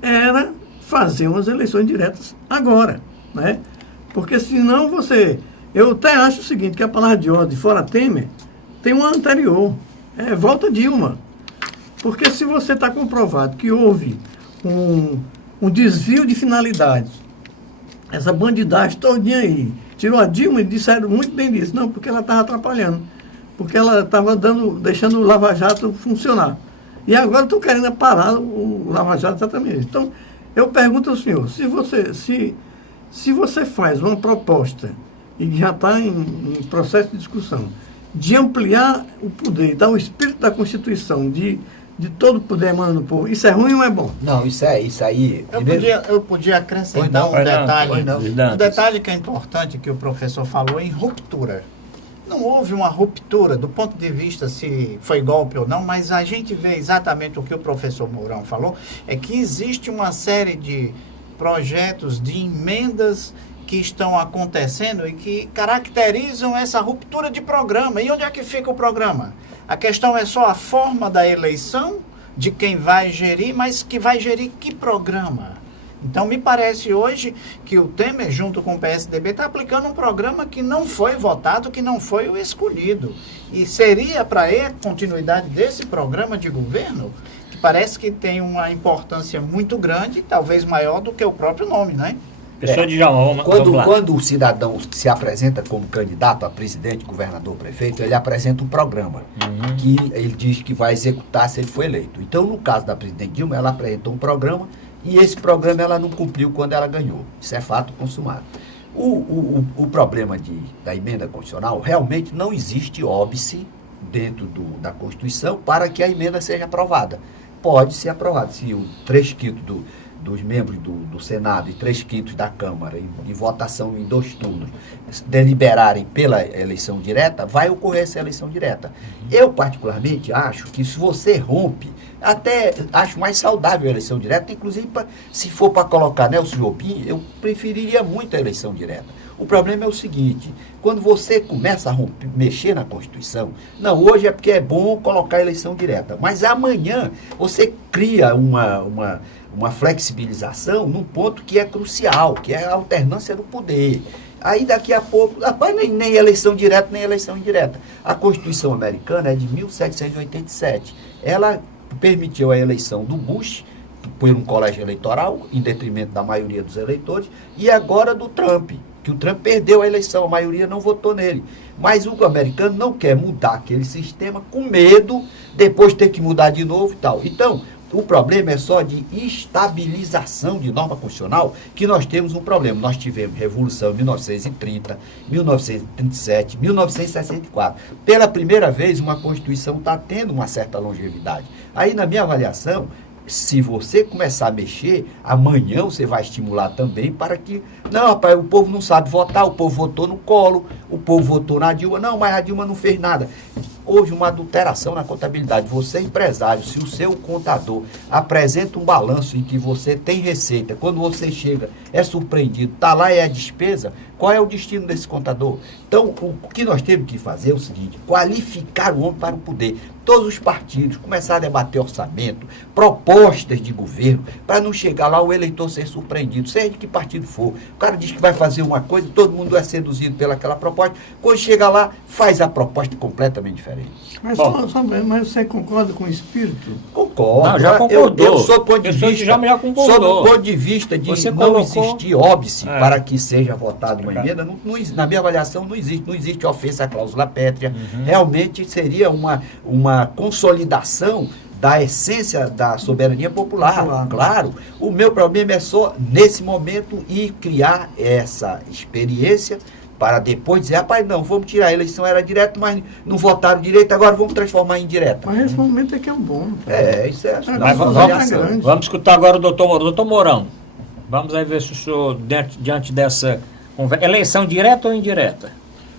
era fazer umas eleições diretas agora, né? Porque senão eu até acho o seguinte, que a palavra de ordem fora Temer tem uma anterior, volta Dilma. Porque se você está comprovado que houve um desvio de finalidade, essa bandidagem todinha aí, tirou a Dilma e disseram muito bem disso, não, porque ela estava atrapalhando, porque ela estava deixando o Lava Jato funcionar. E agora estão querendo parar o Lava Jato exatamente. Então, eu pergunto ao senhor, se você faz uma proposta, e já está em processo de discussão, de ampliar o poder, dar o espírito da Constituição, de todo o poder emanando do povo, isso é ruim ou é bom? Não, isso aí... Eu podia acrescentar um detalhe que é importante, que o professor falou em ruptura. Não houve uma ruptura do ponto de vista se foi golpe ou não, mas a gente vê exatamente o que o professor Mourão falou, é que existe uma série de projetos, de emendas que estão acontecendo e que caracterizam essa ruptura de programa. E onde é que fica o programa? A questão é só a forma da eleição, de quem vai gerir, mas que vai gerir que programa? Então, me parece hoje que o Temer, junto com o PSDB, está aplicando um programa que não foi votado, que não foi o escolhido. E seria para a continuidade desse programa de governo, que parece que tem uma importância muito grande, talvez maior do que o próprio nome, né? Pessoa de Djalma, quando o cidadão se apresenta como candidato a presidente, governador, prefeito, ele apresenta um programa que ele diz que vai executar se ele for eleito. Então, no caso da presidente Dilma, ela apresentou um programa e esse programa ela não cumpriu quando ela ganhou. Isso é fato consumado. O problema da emenda constitucional, realmente não existe óbice dentro da Constituição para que a emenda seja aprovada. Pode ser aprovada. Se o 3/5 dos membros do Senado e 3/5 da Câmara, em votação em 2 turnos, deliberarem pela eleição direta, vai ocorrer essa eleição direta. Eu, particularmente, acho que se você rompe, até acho mais saudável a eleição direta, inclusive se for para colocar Nelson Jobim, eu preferiria muito a eleição direta. O problema é o seguinte, quando você começa a mexer na Constituição, não, hoje é porque é bom colocar a eleição direta, mas amanhã você cria uma flexibilização num ponto que é crucial, que é a alternância do poder. Aí daqui a pouco, rapaz, nem eleição direta, nem eleição indireta. A Constituição americana é de 1787. Ela permitiu a eleição do Bush por um colégio eleitoral, em detrimento da maioria dos eleitores, e agora do Trump, que o Trump perdeu a eleição, a maioria não votou nele. Mas o americano não quer mudar aquele sistema com medo, depois ter que mudar de novo e tal. Então, o problema é só de estabilização de norma constitucional, que nós temos um problema. Nós tivemos Revolução em 1930, 1937, 1964. Pela primeira vez, uma Constituição está tendo uma certa longevidade. Aí, na minha avaliação, se você começar a mexer, amanhã você vai estimular também para que... Não, rapaz, o povo não sabe votar, o povo votou no Collor, o povo votou na Dilma. Não, mas a Dilma não fez nada. Houve uma adulteração na contabilidade. Você, empresário, se o seu contador apresenta um balanço em que você tem receita, quando você chega, é surpreendido, está lá e é despesa, qual é o destino desse contador? Então, o que nós temos que fazer é o seguinte, qualificar o homem para o poder. Todos os partidos, começar a debater orçamento, propostas de governo, para não chegar lá o eleitor ser surpreendido, seja de que partido for. O cara diz que vai fazer uma coisa, todo mundo é seduzido pelaquela proposta, quando chega lá, faz a proposta completamente diferente. Mas, mas você concorda com o espírito? Concordo. Não, já concordou. Eu sou do ponto de vista, já concordou. Só do ponto de vista de você não colocou... existir óbice para que seja votada uma emenda, na minha avaliação não existe ofensa à cláusula pétrea. Realmente seria uma consolidação da essência da soberania popular. Claro, o meu problema é só, nesse momento, ir criar essa experiência para depois dizer, rapaz, não, vamos tirar a eleição, era direta, mas não votaram direito, agora vamos transformar em indireta. Mas esse momento é que é um bom. Isso é. Mas vamos escutar agora o doutor Mourão. Doutor Mourão, vamos aí ver se o senhor, diante dessa conversa, eleição direta ou indireta?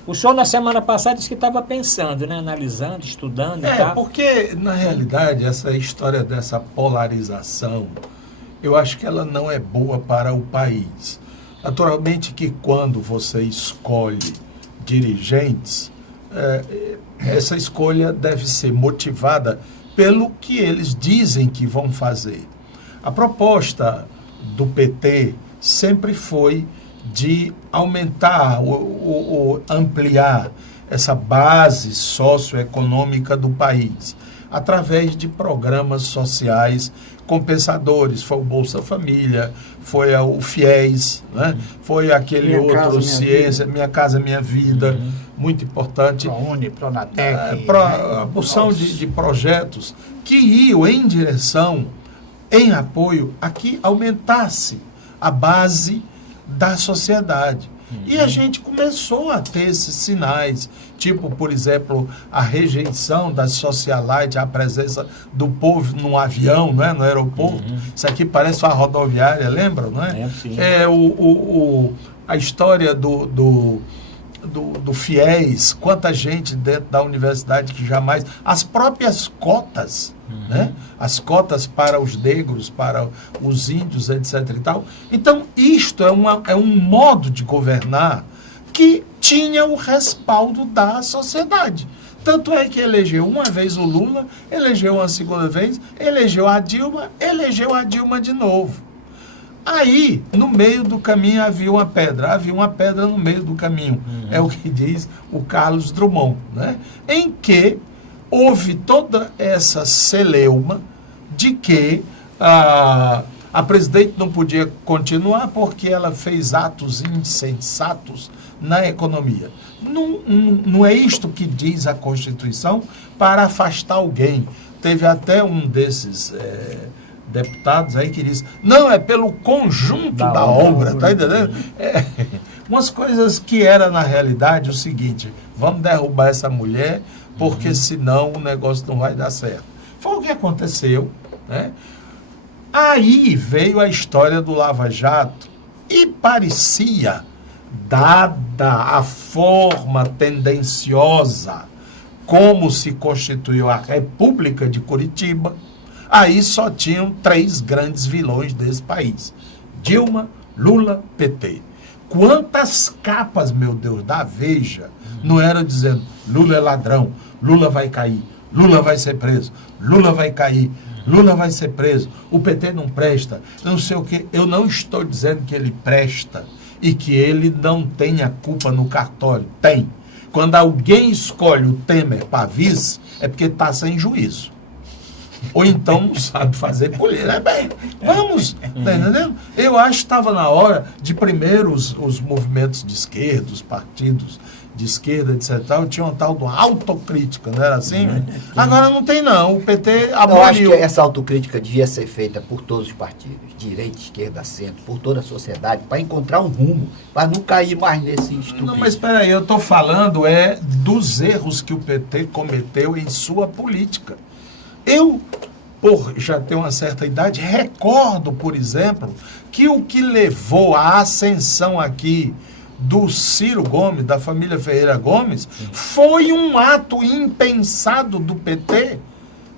O senhor, na semana passada, disse que estava pensando, né? Analisando, estudando e tal. Porque, na realidade, essa história dessa polarização, eu acho que ela não é boa para o país. Naturalmente que quando você escolhe dirigentes, essa escolha deve ser motivada pelo que eles dizem que vão fazer. A proposta do PT sempre foi de aumentar ou ampliar essa base socioeconômica do país através de programas sociais compensadores. Foi o Bolsa Família, foi o FIES, né? Foi aquele Minha outro Casa, Ciência, Minha Casa Minha Vida, muito importante. ProUni, Pronatec. A porção de projetos que iam em direção, em apoio a que aumentasse a base da sociedade. E a gente começou a ter esses sinais, tipo, por exemplo, a rejeição das socialites, a presença do povo no avião, né, no aeroporto. Isso aqui parece uma rodoviária, lembra, não é? Sim. A história do FIES, quanta gente dentro da universidade que jamais... As próprias cotas, né? As cotas para os negros, para os índios, etc. e tal. Então, isto é um modo de governar que tinha o respaldo da sociedade. Tanto é que elegeu uma vez o Lula, elegeu uma segunda vez, elegeu a Dilma de novo. Aí, no meio do caminho havia uma pedra no meio do caminho. É o que diz o Carlos Drummond, né? Em que houve toda essa celeuma de que a presidente não podia continuar porque ela fez atos insensatos na economia. Não é isto que diz a Constituição para afastar alguém. Teve até um desses deputados aí que diz, não, é pelo conjunto da obra, tá entendendo? Umas coisas que era na realidade o seguinte, vamos derrubar essa mulher, porque senão o negócio não vai dar certo. Foi o que aconteceu, né? Aí veio a história do Lava Jato e parecia, dada a forma tendenciosa como se constituiu a República de Curitiba, aí só tinham 3 grandes vilões desse país. Dilma, Lula, PT. Quantas capas, meu Deus, da Veja não eram dizendo Lula é ladrão, Lula vai cair, Lula vai ser preso, Lula vai cair, Lula vai ser preso, o PT não presta, não sei o quê. Eu não estou dizendo que ele presta e que ele não tenha culpa no cartório. Tem. Quando alguém escolhe o Temer para vice, é porque está sem juízo. Ou então não sabe fazer política. Bem, vamos, tá entendendo? Eu acho que estava na hora de primeiro os movimentos de esquerda, os partidos de esquerda, etc. Tinha uma tal de uma autocrítica, não era assim? Agora não tem não, o PT aboliu. Eu acho que essa autocrítica devia ser feita por todos os partidos, direita, esquerda, centro, por toda a sociedade, para encontrar um rumo, para não cair mais nesse estupidez. Não, mas espera aí, eu estou falando dos erros que o PT cometeu em sua política. Eu, por já ter uma certa idade, recordo, por exemplo, que o que levou à ascensão aqui do Ciro Gomes, da família Ferreira Gomes, foi um ato impensado do PT,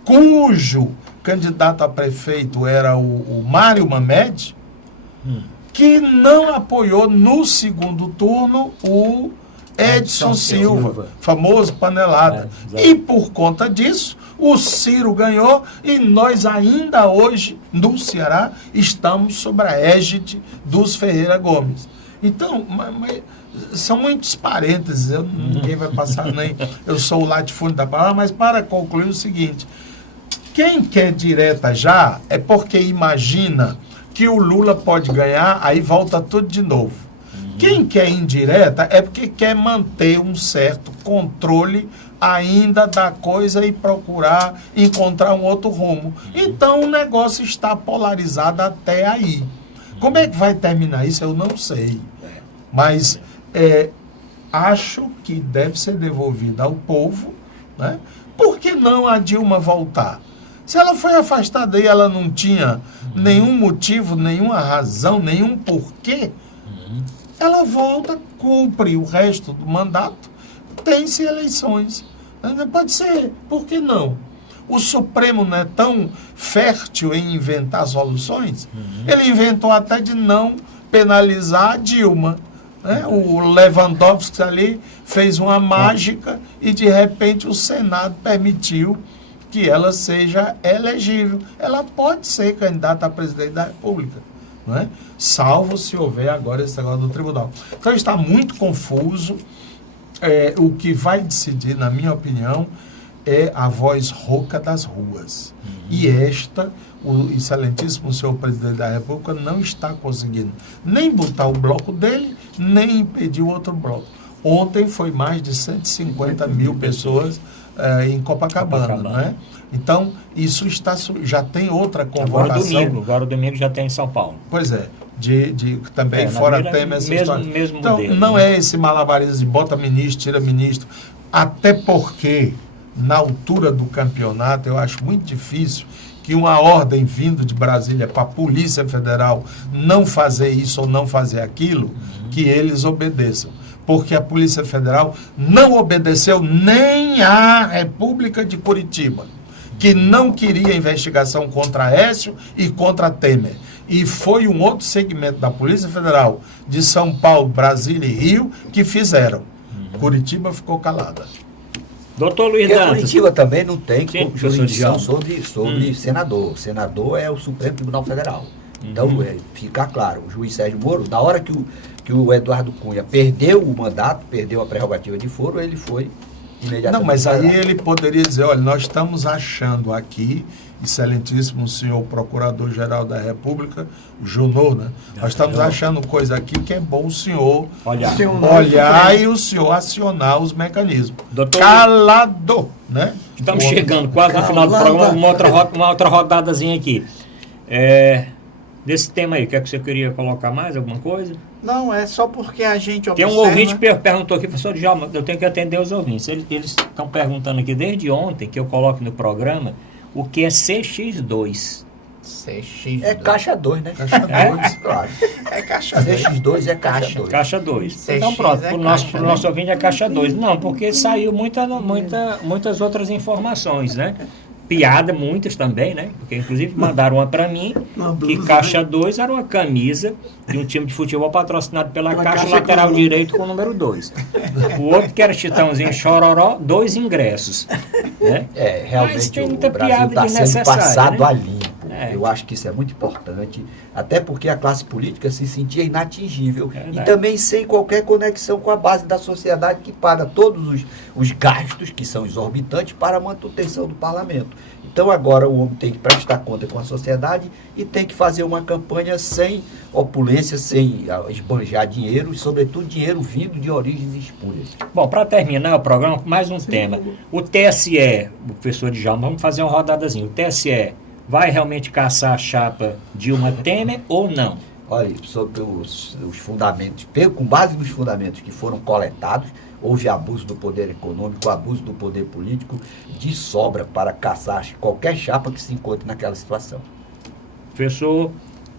cujo candidato a prefeito era o Mário Mamed, que não apoiou no segundo turno o Edson Silva, famoso panelada. E por conta disso, o Ciro ganhou e nós ainda hoje, no Ceará, estamos sob a égide dos Ferreira Gomes. Então, mas são muitos parênteses, ninguém vai passar nem... Eu sou o latifúndio da palavra, mas para concluir o seguinte, quem quer direta já é porque imagina que o Lula pode ganhar, aí volta tudo de novo. Quem quer indireta é porque quer manter um certo controle ainda da coisa e procurar encontrar um outro rumo. Então o negócio está polarizado até aí. Como é que vai terminar isso? Eu não sei. Mas acho que deve ser devolvida ao povo, né? Por que não a Dilma voltar? Se ela foi afastada e ela não tinha nenhum motivo, nenhuma razão, nenhum porquê, ela volta, cumpre o resto do mandato, tem-se eleições. Pode ser, por que não? O Supremo não é tão fértil em inventar soluções? Ele inventou até de não penalizar a Dilma. Né? O Lewandowski ali fez uma mágica e, de repente, o Senado permitiu que ela seja elegível. Ela pode ser candidata a presidente da República, não é? Salvo se houver agora esse negócio do tribunal. Então está muito confuso. O que vai decidir, na minha opinião, é a voz rouca das ruas. E o excelentíssimo senhor presidente da República não está conseguindo nem botar o bloco dele, nem impedir o outro bloco. Ontem foi mais de 150 mil pessoas em Copacabana, não é? Então, isso já tem outra convocação. Agora domingo já tem em São Paulo. Pois é. Também fora Temer essa história. Então, modelo, não é esse malabarismo de bota ministro, tira ministro. Até porque, na altura do campeonato, eu acho muito difícil que uma ordem vindo de Brasília para a Polícia Federal não fazer isso ou não fazer aquilo, que eles obedeçam. Porque a Polícia Federal não obedeceu nem à República de Curitiba, que não queria investigação contra Aécio e contra Temer. E foi um outro segmento da Polícia Federal de São Paulo, Brasília e Rio que fizeram. Curitiba ficou calada. Doutor Luiz Dantas. Curitiba também não tem jurisdição sobre senador. O senador é o Supremo Tribunal Federal. Então, fica claro, o juiz Sérgio Moro, na hora que o Eduardo Cunha perdeu o mandato, perdeu a prerrogativa de foro, ele foi imediatamente. Não, mas aí ele poderia dizer, olha, nós estamos achando aqui, excelentíssimo senhor Procurador-Geral da República, Junot, né? Nós estamos achando coisa aqui que é bom o senhor olhar e o senhor acionar os mecanismos. Doutor, calado, né? Estamos chegando quase no final do programa, uma outra rodadazinha aqui. Desse tema aí, quer que você queria colocar mais alguma coisa? Não, é só porque a gente observa... Tem um ouvinte que perguntou aqui, professor Djalma, eu tenho que atender os ouvintes. Eles estão perguntando aqui desde ontem, que eu coloque no programa, o que é CX2. CX2. É caixa 2, né? Caixa 2, claro. É caixa 2. CX2 é caixa 2. Caixa 2. Então pronto, para o nosso ouvinte é caixa 2. Não, porque saiu muitas outras informações, né? Piada, muitas também, né? Porque inclusive mandaram uma para mim, que caixa 2 era uma camisa de um time de futebol patrocinado pela Caixa lateral direito com o número 2. O outro que era Chitãozinho Chororó, 2 ingressos. Né? Realmente tem o muita Brasil piada está sendo passado, né, a limpo. Eu acho que isso é muito importante, até porque a classe política se sentia inatingível e Verdade. também sem qualquer conexão com a base da sociedade que paga todos os gastos, que são exorbitantes, para a manutenção do parlamento. Então agora o homem tem que prestar conta com a sociedade e tem que fazer uma campanha sem opulência, sem esbanjar dinheiro, e sobretudo dinheiro vindo de origens espúrias. Bom, para terminar o programa, mais um tema. O TSE, o professor Djalma, vamos fazer uma rodadazinha. O TSE vai realmente caçar a chapa Dilma Temer ou não? Olha, sobre os fundamentos, com base nos fundamentos que foram coletados, houve abuso do poder econômico, abuso do poder político, de sobra para caçar qualquer chapa que se encontre naquela situação. Professor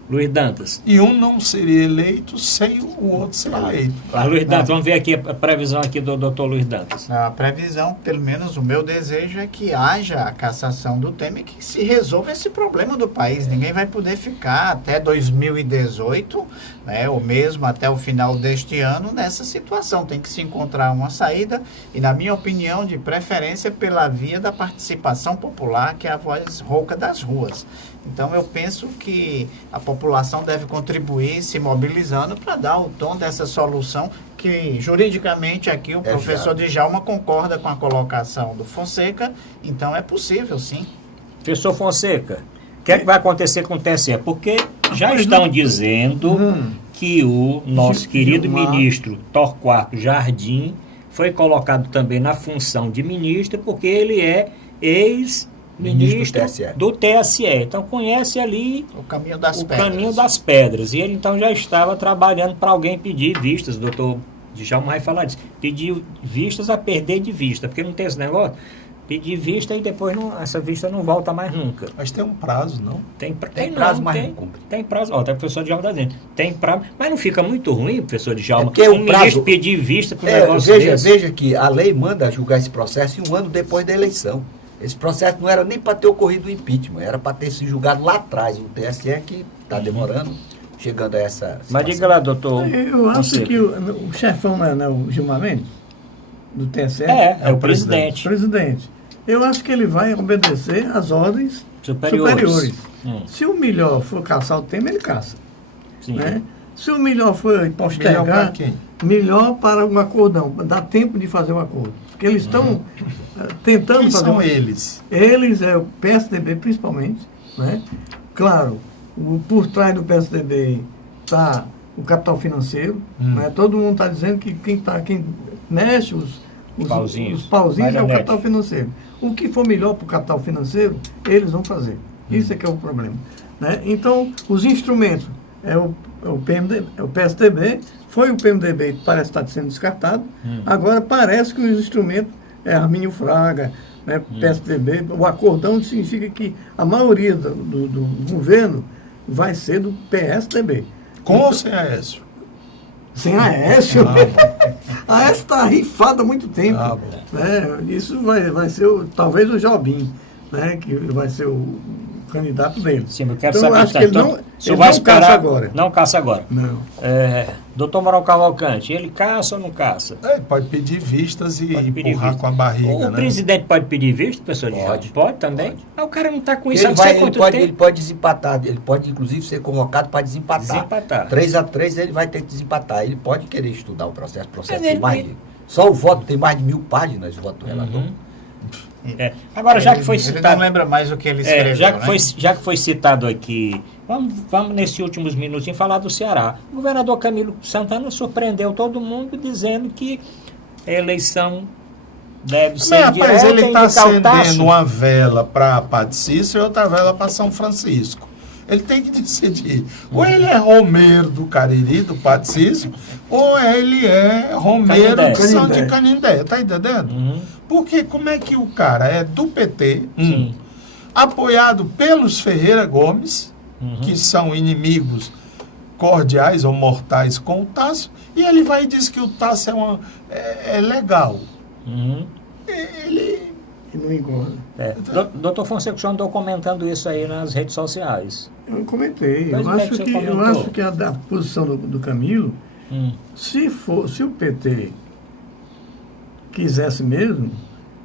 Luiz Dantas. E um não seria eleito sem o outro ser eleito. Luiz Dantas, vamos ver aqui a previsão aqui do doutor Luiz Dantas. A previsão, pelo menos o meu desejo, é que haja a cassação do Temer, que se resolva esse problema do país. Ninguém vai poder ficar até 2018, né, ou mesmo até o final deste ano, nessa situação. Tem que se encontrar uma saída e, na minha opinião, de preferência pela via da participação popular, que é a voz rouca das ruas. Então, eu penso que a população deve contribuir se mobilizando para dar o tom dessa solução que, juridicamente, aqui o professor Djalma concorda com a colocação do Fonseca. Então, é possível, sim. Professor Fonseca, o que é que vai acontecer com o TSE? Porque já estão dizendo que o nosso querido ministro Torquato Jardim foi colocado também na função de ministro porque ele é ex-ministro do TSE. Então conhece ali o caminho das pedras. E ele então já estava trabalhando para alguém pedir vistas, doutor Djalma vai falar disso. Pedir vistas a perder de vista, porque não tem esse negócio. Pedir vista e depois essa vista não volta mais nunca. Mas tem um prazo, não? Tem prazo, mas não cumpre. Tem prazo. Ó, tá o professor Djalma tá dizendo. Tem prazo, mas não fica muito ruim, professor Djalma, porque o prazo, ministro pedir vista para o negócio veja que a lei manda julgar esse processo em um ano depois da eleição. Esse processo não era nem para ter ocorrido o impeachment, era para ter se julgado lá atrás. O TSE que está demorando, chegando a essa situação. Mas diga lá, doutor. Eu acho que o chefão não é o Gilmar Mendes, do TSE? É o presidente. Eu acho que ele vai obedecer às ordens superiores. Se o melhor for caçar o tema, ele caça. Né? Se o melhor for postergar, melhor para um acordão, dá tempo de fazer um acordo. Porque eles estão tentando Quem fazer... são eles? Eles, o PSDB principalmente, né? Claro, por trás do PSDB está o capital financeiro, né? Todo mundo está dizendo que quem mexe os pauzinhos é o capital financeiro. O que for melhor para o capital financeiro, eles vão fazer. Isso é que é o problema. Né? Então, os instrumentos é o PSDB, foi o PMDB que parece estar sendo descartado, agora parece que os instrumentos é Arminio Fraga, né, PSDB, o acordão significa que a maioria do governo vai ser do PSDB. Com ou sem Aécio? Sem Aécio? A Aécio está rifada há muito tempo. Né? Isso vai ser talvez o Jobim, né, que vai ser o candidato dele. Sim, eu quero então, saber, acho que ele não caça agora. Não caça agora. Não. Doutor Moral Cavalcante, ele caça ou não caça? Ele pode pedir vistas e empurrar com a barriga. O presidente pode pedir vista, professor? Pode também? Pode. O cara não está com isso. Ele pode desempatar. Ele pode, inclusive, ser convocado para desempatar. 3-3 ele vai ter que desempatar. Ele pode querer estudar o processo. Tem mais só o voto tem mais de 1000 páginas, o voto do relator. Agora, já que foi citado... Ele não lembra mais o que ele escreveu, já que foi citado aqui, vamos nesses últimos minutinhos falar do Ceará. O governador Camilo Santana surpreendeu todo mundo dizendo que a eleição deve ser direta. Mas ele está acendendo uma vela para Padre Cícero e outra vela para São Francisco. Ele tem que decidir. Ou ele é Romeiro do Cariri, do Padre Cícero, ou ele é Romeiro de Canindé. Tá entendendo? Porque como é que o cara é do PT, apoiado pelos Ferreira Gomes, que são inimigos cordiais ou mortais com o Tasso, e ele vai e diz que o Tasso é legal. Ele não engorda. Doutor Fonseca, o senhor andou comentando isso aí nas redes sociais. Eu comentei. Eu acho que a posição do Camilo, se o PT quisesse mesmo,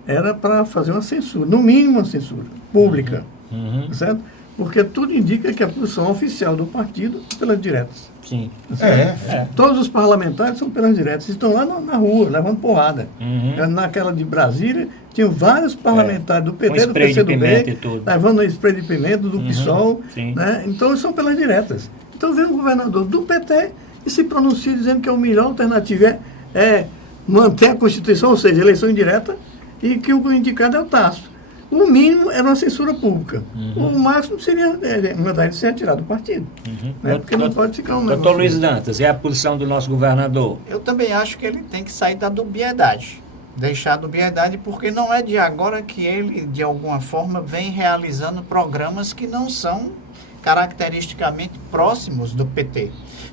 era para fazer uma censura, no mínimo uma censura pública, certo? Porque tudo indica que a posição oficial do partido é pelas diretas. Sim. Todos os parlamentares são pelas diretas, estão lá na rua, levando porrada. Naquela de Brasília, tinham vários parlamentares do PT, do PCdoB, levando spray de pimenta, do PSOL. Né? Então, eles são pelas diretas. Então, vem o governador do PT e se pronuncia dizendo que a melhor alternativa é manter a Constituição, ou seja, eleição indireta, e que o indicado é o Tasso. O mínimo era uma censura pública. O máximo seria mandar ele ser retirado do partido. Né? Porque não pode ficar um negócio. Doutor Luiz Dantas, é a posição do nosso governador? Eu também acho que ele tem que sair da dubiedade. Deixar a dubiedade, porque não é de agora que ele, de alguma forma, vem realizando programas que não são caracteristicamente próximos do PT.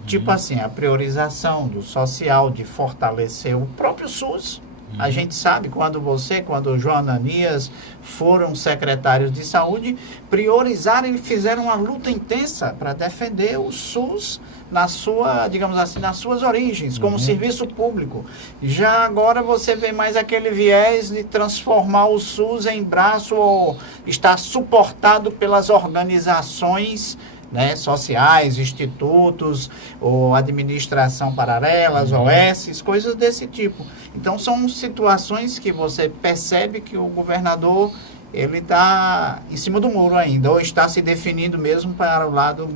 Tipo assim, a priorização do social, de fortalecer o próprio SUS. A gente sabe quando o João Ananias foram secretários de saúde, priorizaram e fizeram uma luta intensa para defender o SUS na sua, digamos assim, nas suas origens, como serviço público. Já agora você vê mais aquele viés de transformar o SUS em braço ou estar suportado pelas organizações, né, sociais, institutos, ou administração paralelas, OS, coisas desse tipo. Então, são situações que você percebe que o governador, ele está em cima do muro ainda, ou está se definindo mesmo para o lado,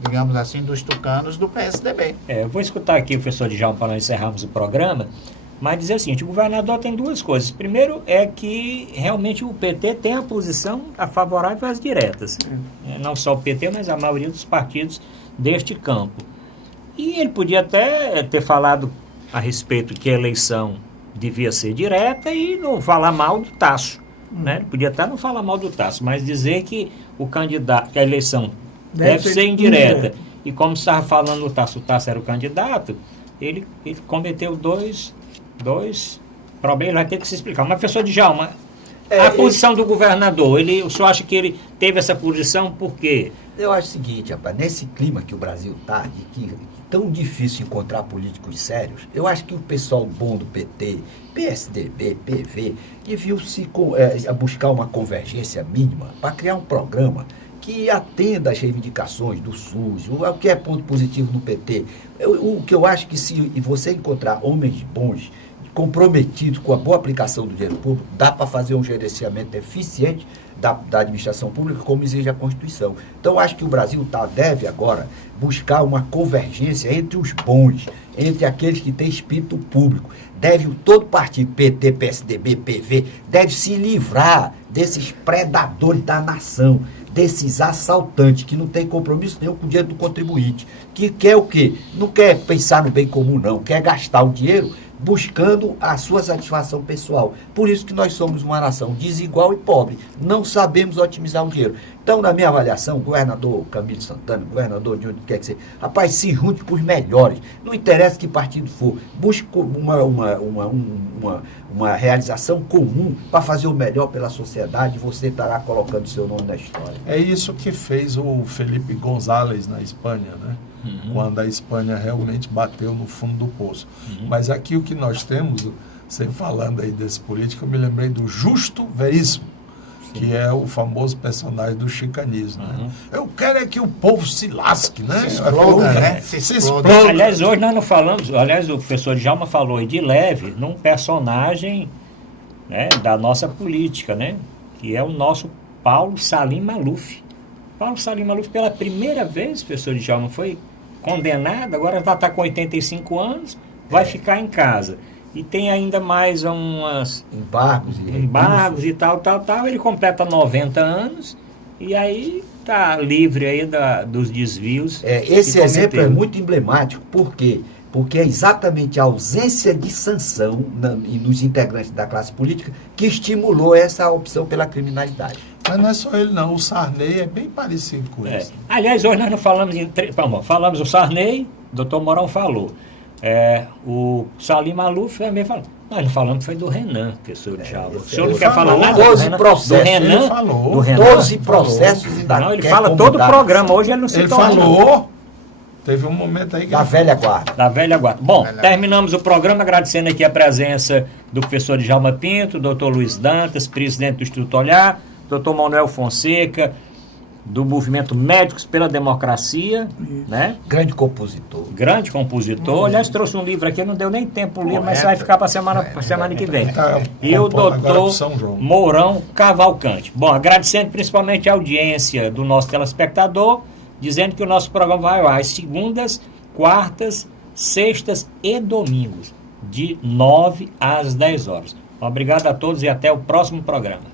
digamos assim, dos tucanos do PSDB. Eu vou escutar aqui o professor Djalma para nós encerrarmos o programa, mas dizer o seguinte, o governador tem duas coisas. Primeiro é que realmente o PT tem a posição favorável às diretas. Não só o PT, mas a maioria dos partidos deste campo. E ele podia até ter falado a respeito que a eleição devia ser direta e não falar mal do Tasso. Né? Podia até não falar mal do Tasso, mas dizer que o candidato, que a eleição deve ser indireta. E como estava falando o Tasso era o candidato, ele cometeu dois problemas, ele vai ter que se explicar. Mas, professor Djalma, a posição do governador, o senhor acha que ele teve essa posição por quê? Eu acho o seguinte, rapaz, nesse clima que o Brasil está, de que tão difícil encontrar políticos sérios, eu acho que o pessoal bom do PT, PSDB, PV, deviam buscar uma convergência mínima para criar um programa que atenda às reivindicações do SUS, o que é ponto positivo no PT. O que eu acho que se você encontrar homens bons, comprometidos com a boa aplicação do dinheiro público, dá para fazer um gerenciamento eficiente da administração pública, como exige a Constituição. Então, acho que o Brasil deve agora buscar uma convergência entre os bons, entre aqueles que têm espírito público. Todo partido, PT, PSDB, PV, deve se livrar desses predadores da nação, desses assaltantes que não têm compromisso nenhum com o dinheiro do contribuinte, que quer o quê? Não quer pensar no bem comum, não, quer gastar o dinheiro buscando a sua satisfação pessoal. Por isso que nós somos uma nação desigual e pobre. Não sabemos otimizar o dinheiro. Então, na minha avaliação, governador Camilo Santana, governador de onde quer que seja, rapaz, se junte com os melhores. Não interessa que partido for. Busque uma realização comum para fazer o melhor pela sociedade e você estará colocando seu nome na história. É isso que fez o Felipe González na Espanha, né? Quando a Espanha realmente bateu no fundo do poço. Mas aqui o que nós temos, você falando aí desse político, eu me lembrei do Justo Veríssimo, que é o famoso personagem do chicanismo. Né? Eu quero é que o povo se lasque, né? Se exploda, né? Se exploda. Aliás, hoje nós não falamos, o professor Djalma falou aí de leve num personagem, né, da nossa política, né? Que é o nosso Paulo Salim Maluf. Paulo Salim Maluf, pela primeira vez, professor Djalma, foi condenado, agora já está com 85 anos, vai ficar em casa. E tem ainda mais umas embargos e tal. Ele completa 90 anos e aí está livre aí dos desvios. Esse exemplo é muito emblemático. Por quê? Porque é exatamente a ausência de sanção nos integrantes da classe política que estimulou essa opção pela criminalidade. Mas não é só ele não, o Sarney é bem parecido com isso. Aliás, hoje nós não falamos falamos o Sarney, o doutor Mourão falou. O Salim Maluf também falou. Nós não falamos, foi do Renan, professor Djalma. O senhor não quer falar nada do Renan? Ele falou. 12 processos ainda. Não, ele fala todo o programa, hoje ele não se torna. Ele falou. Teve um momento aí que da velha guarda. Da velha guarda. Bom, terminamos o programa agradecendo aqui a presença do professor Djalma Pinto, doutor Luiz Dantas, presidente do Instituto Olhar, doutor Manuel Fonseca, do Movimento Médicos pela Democracia, né? Grande compositor. Aliás, trouxe um livro aqui, não deu nem tempo ler, mas vai ficar para semana que vem. E o doutor Mourão Cavalcante. Bom, agradecendo principalmente a audiência do nosso telespectador, dizendo que o nosso programa vai ao ar às segundas, quartas, sextas e domingos, de 9 às 10 horas. Obrigado a todos e até o próximo programa.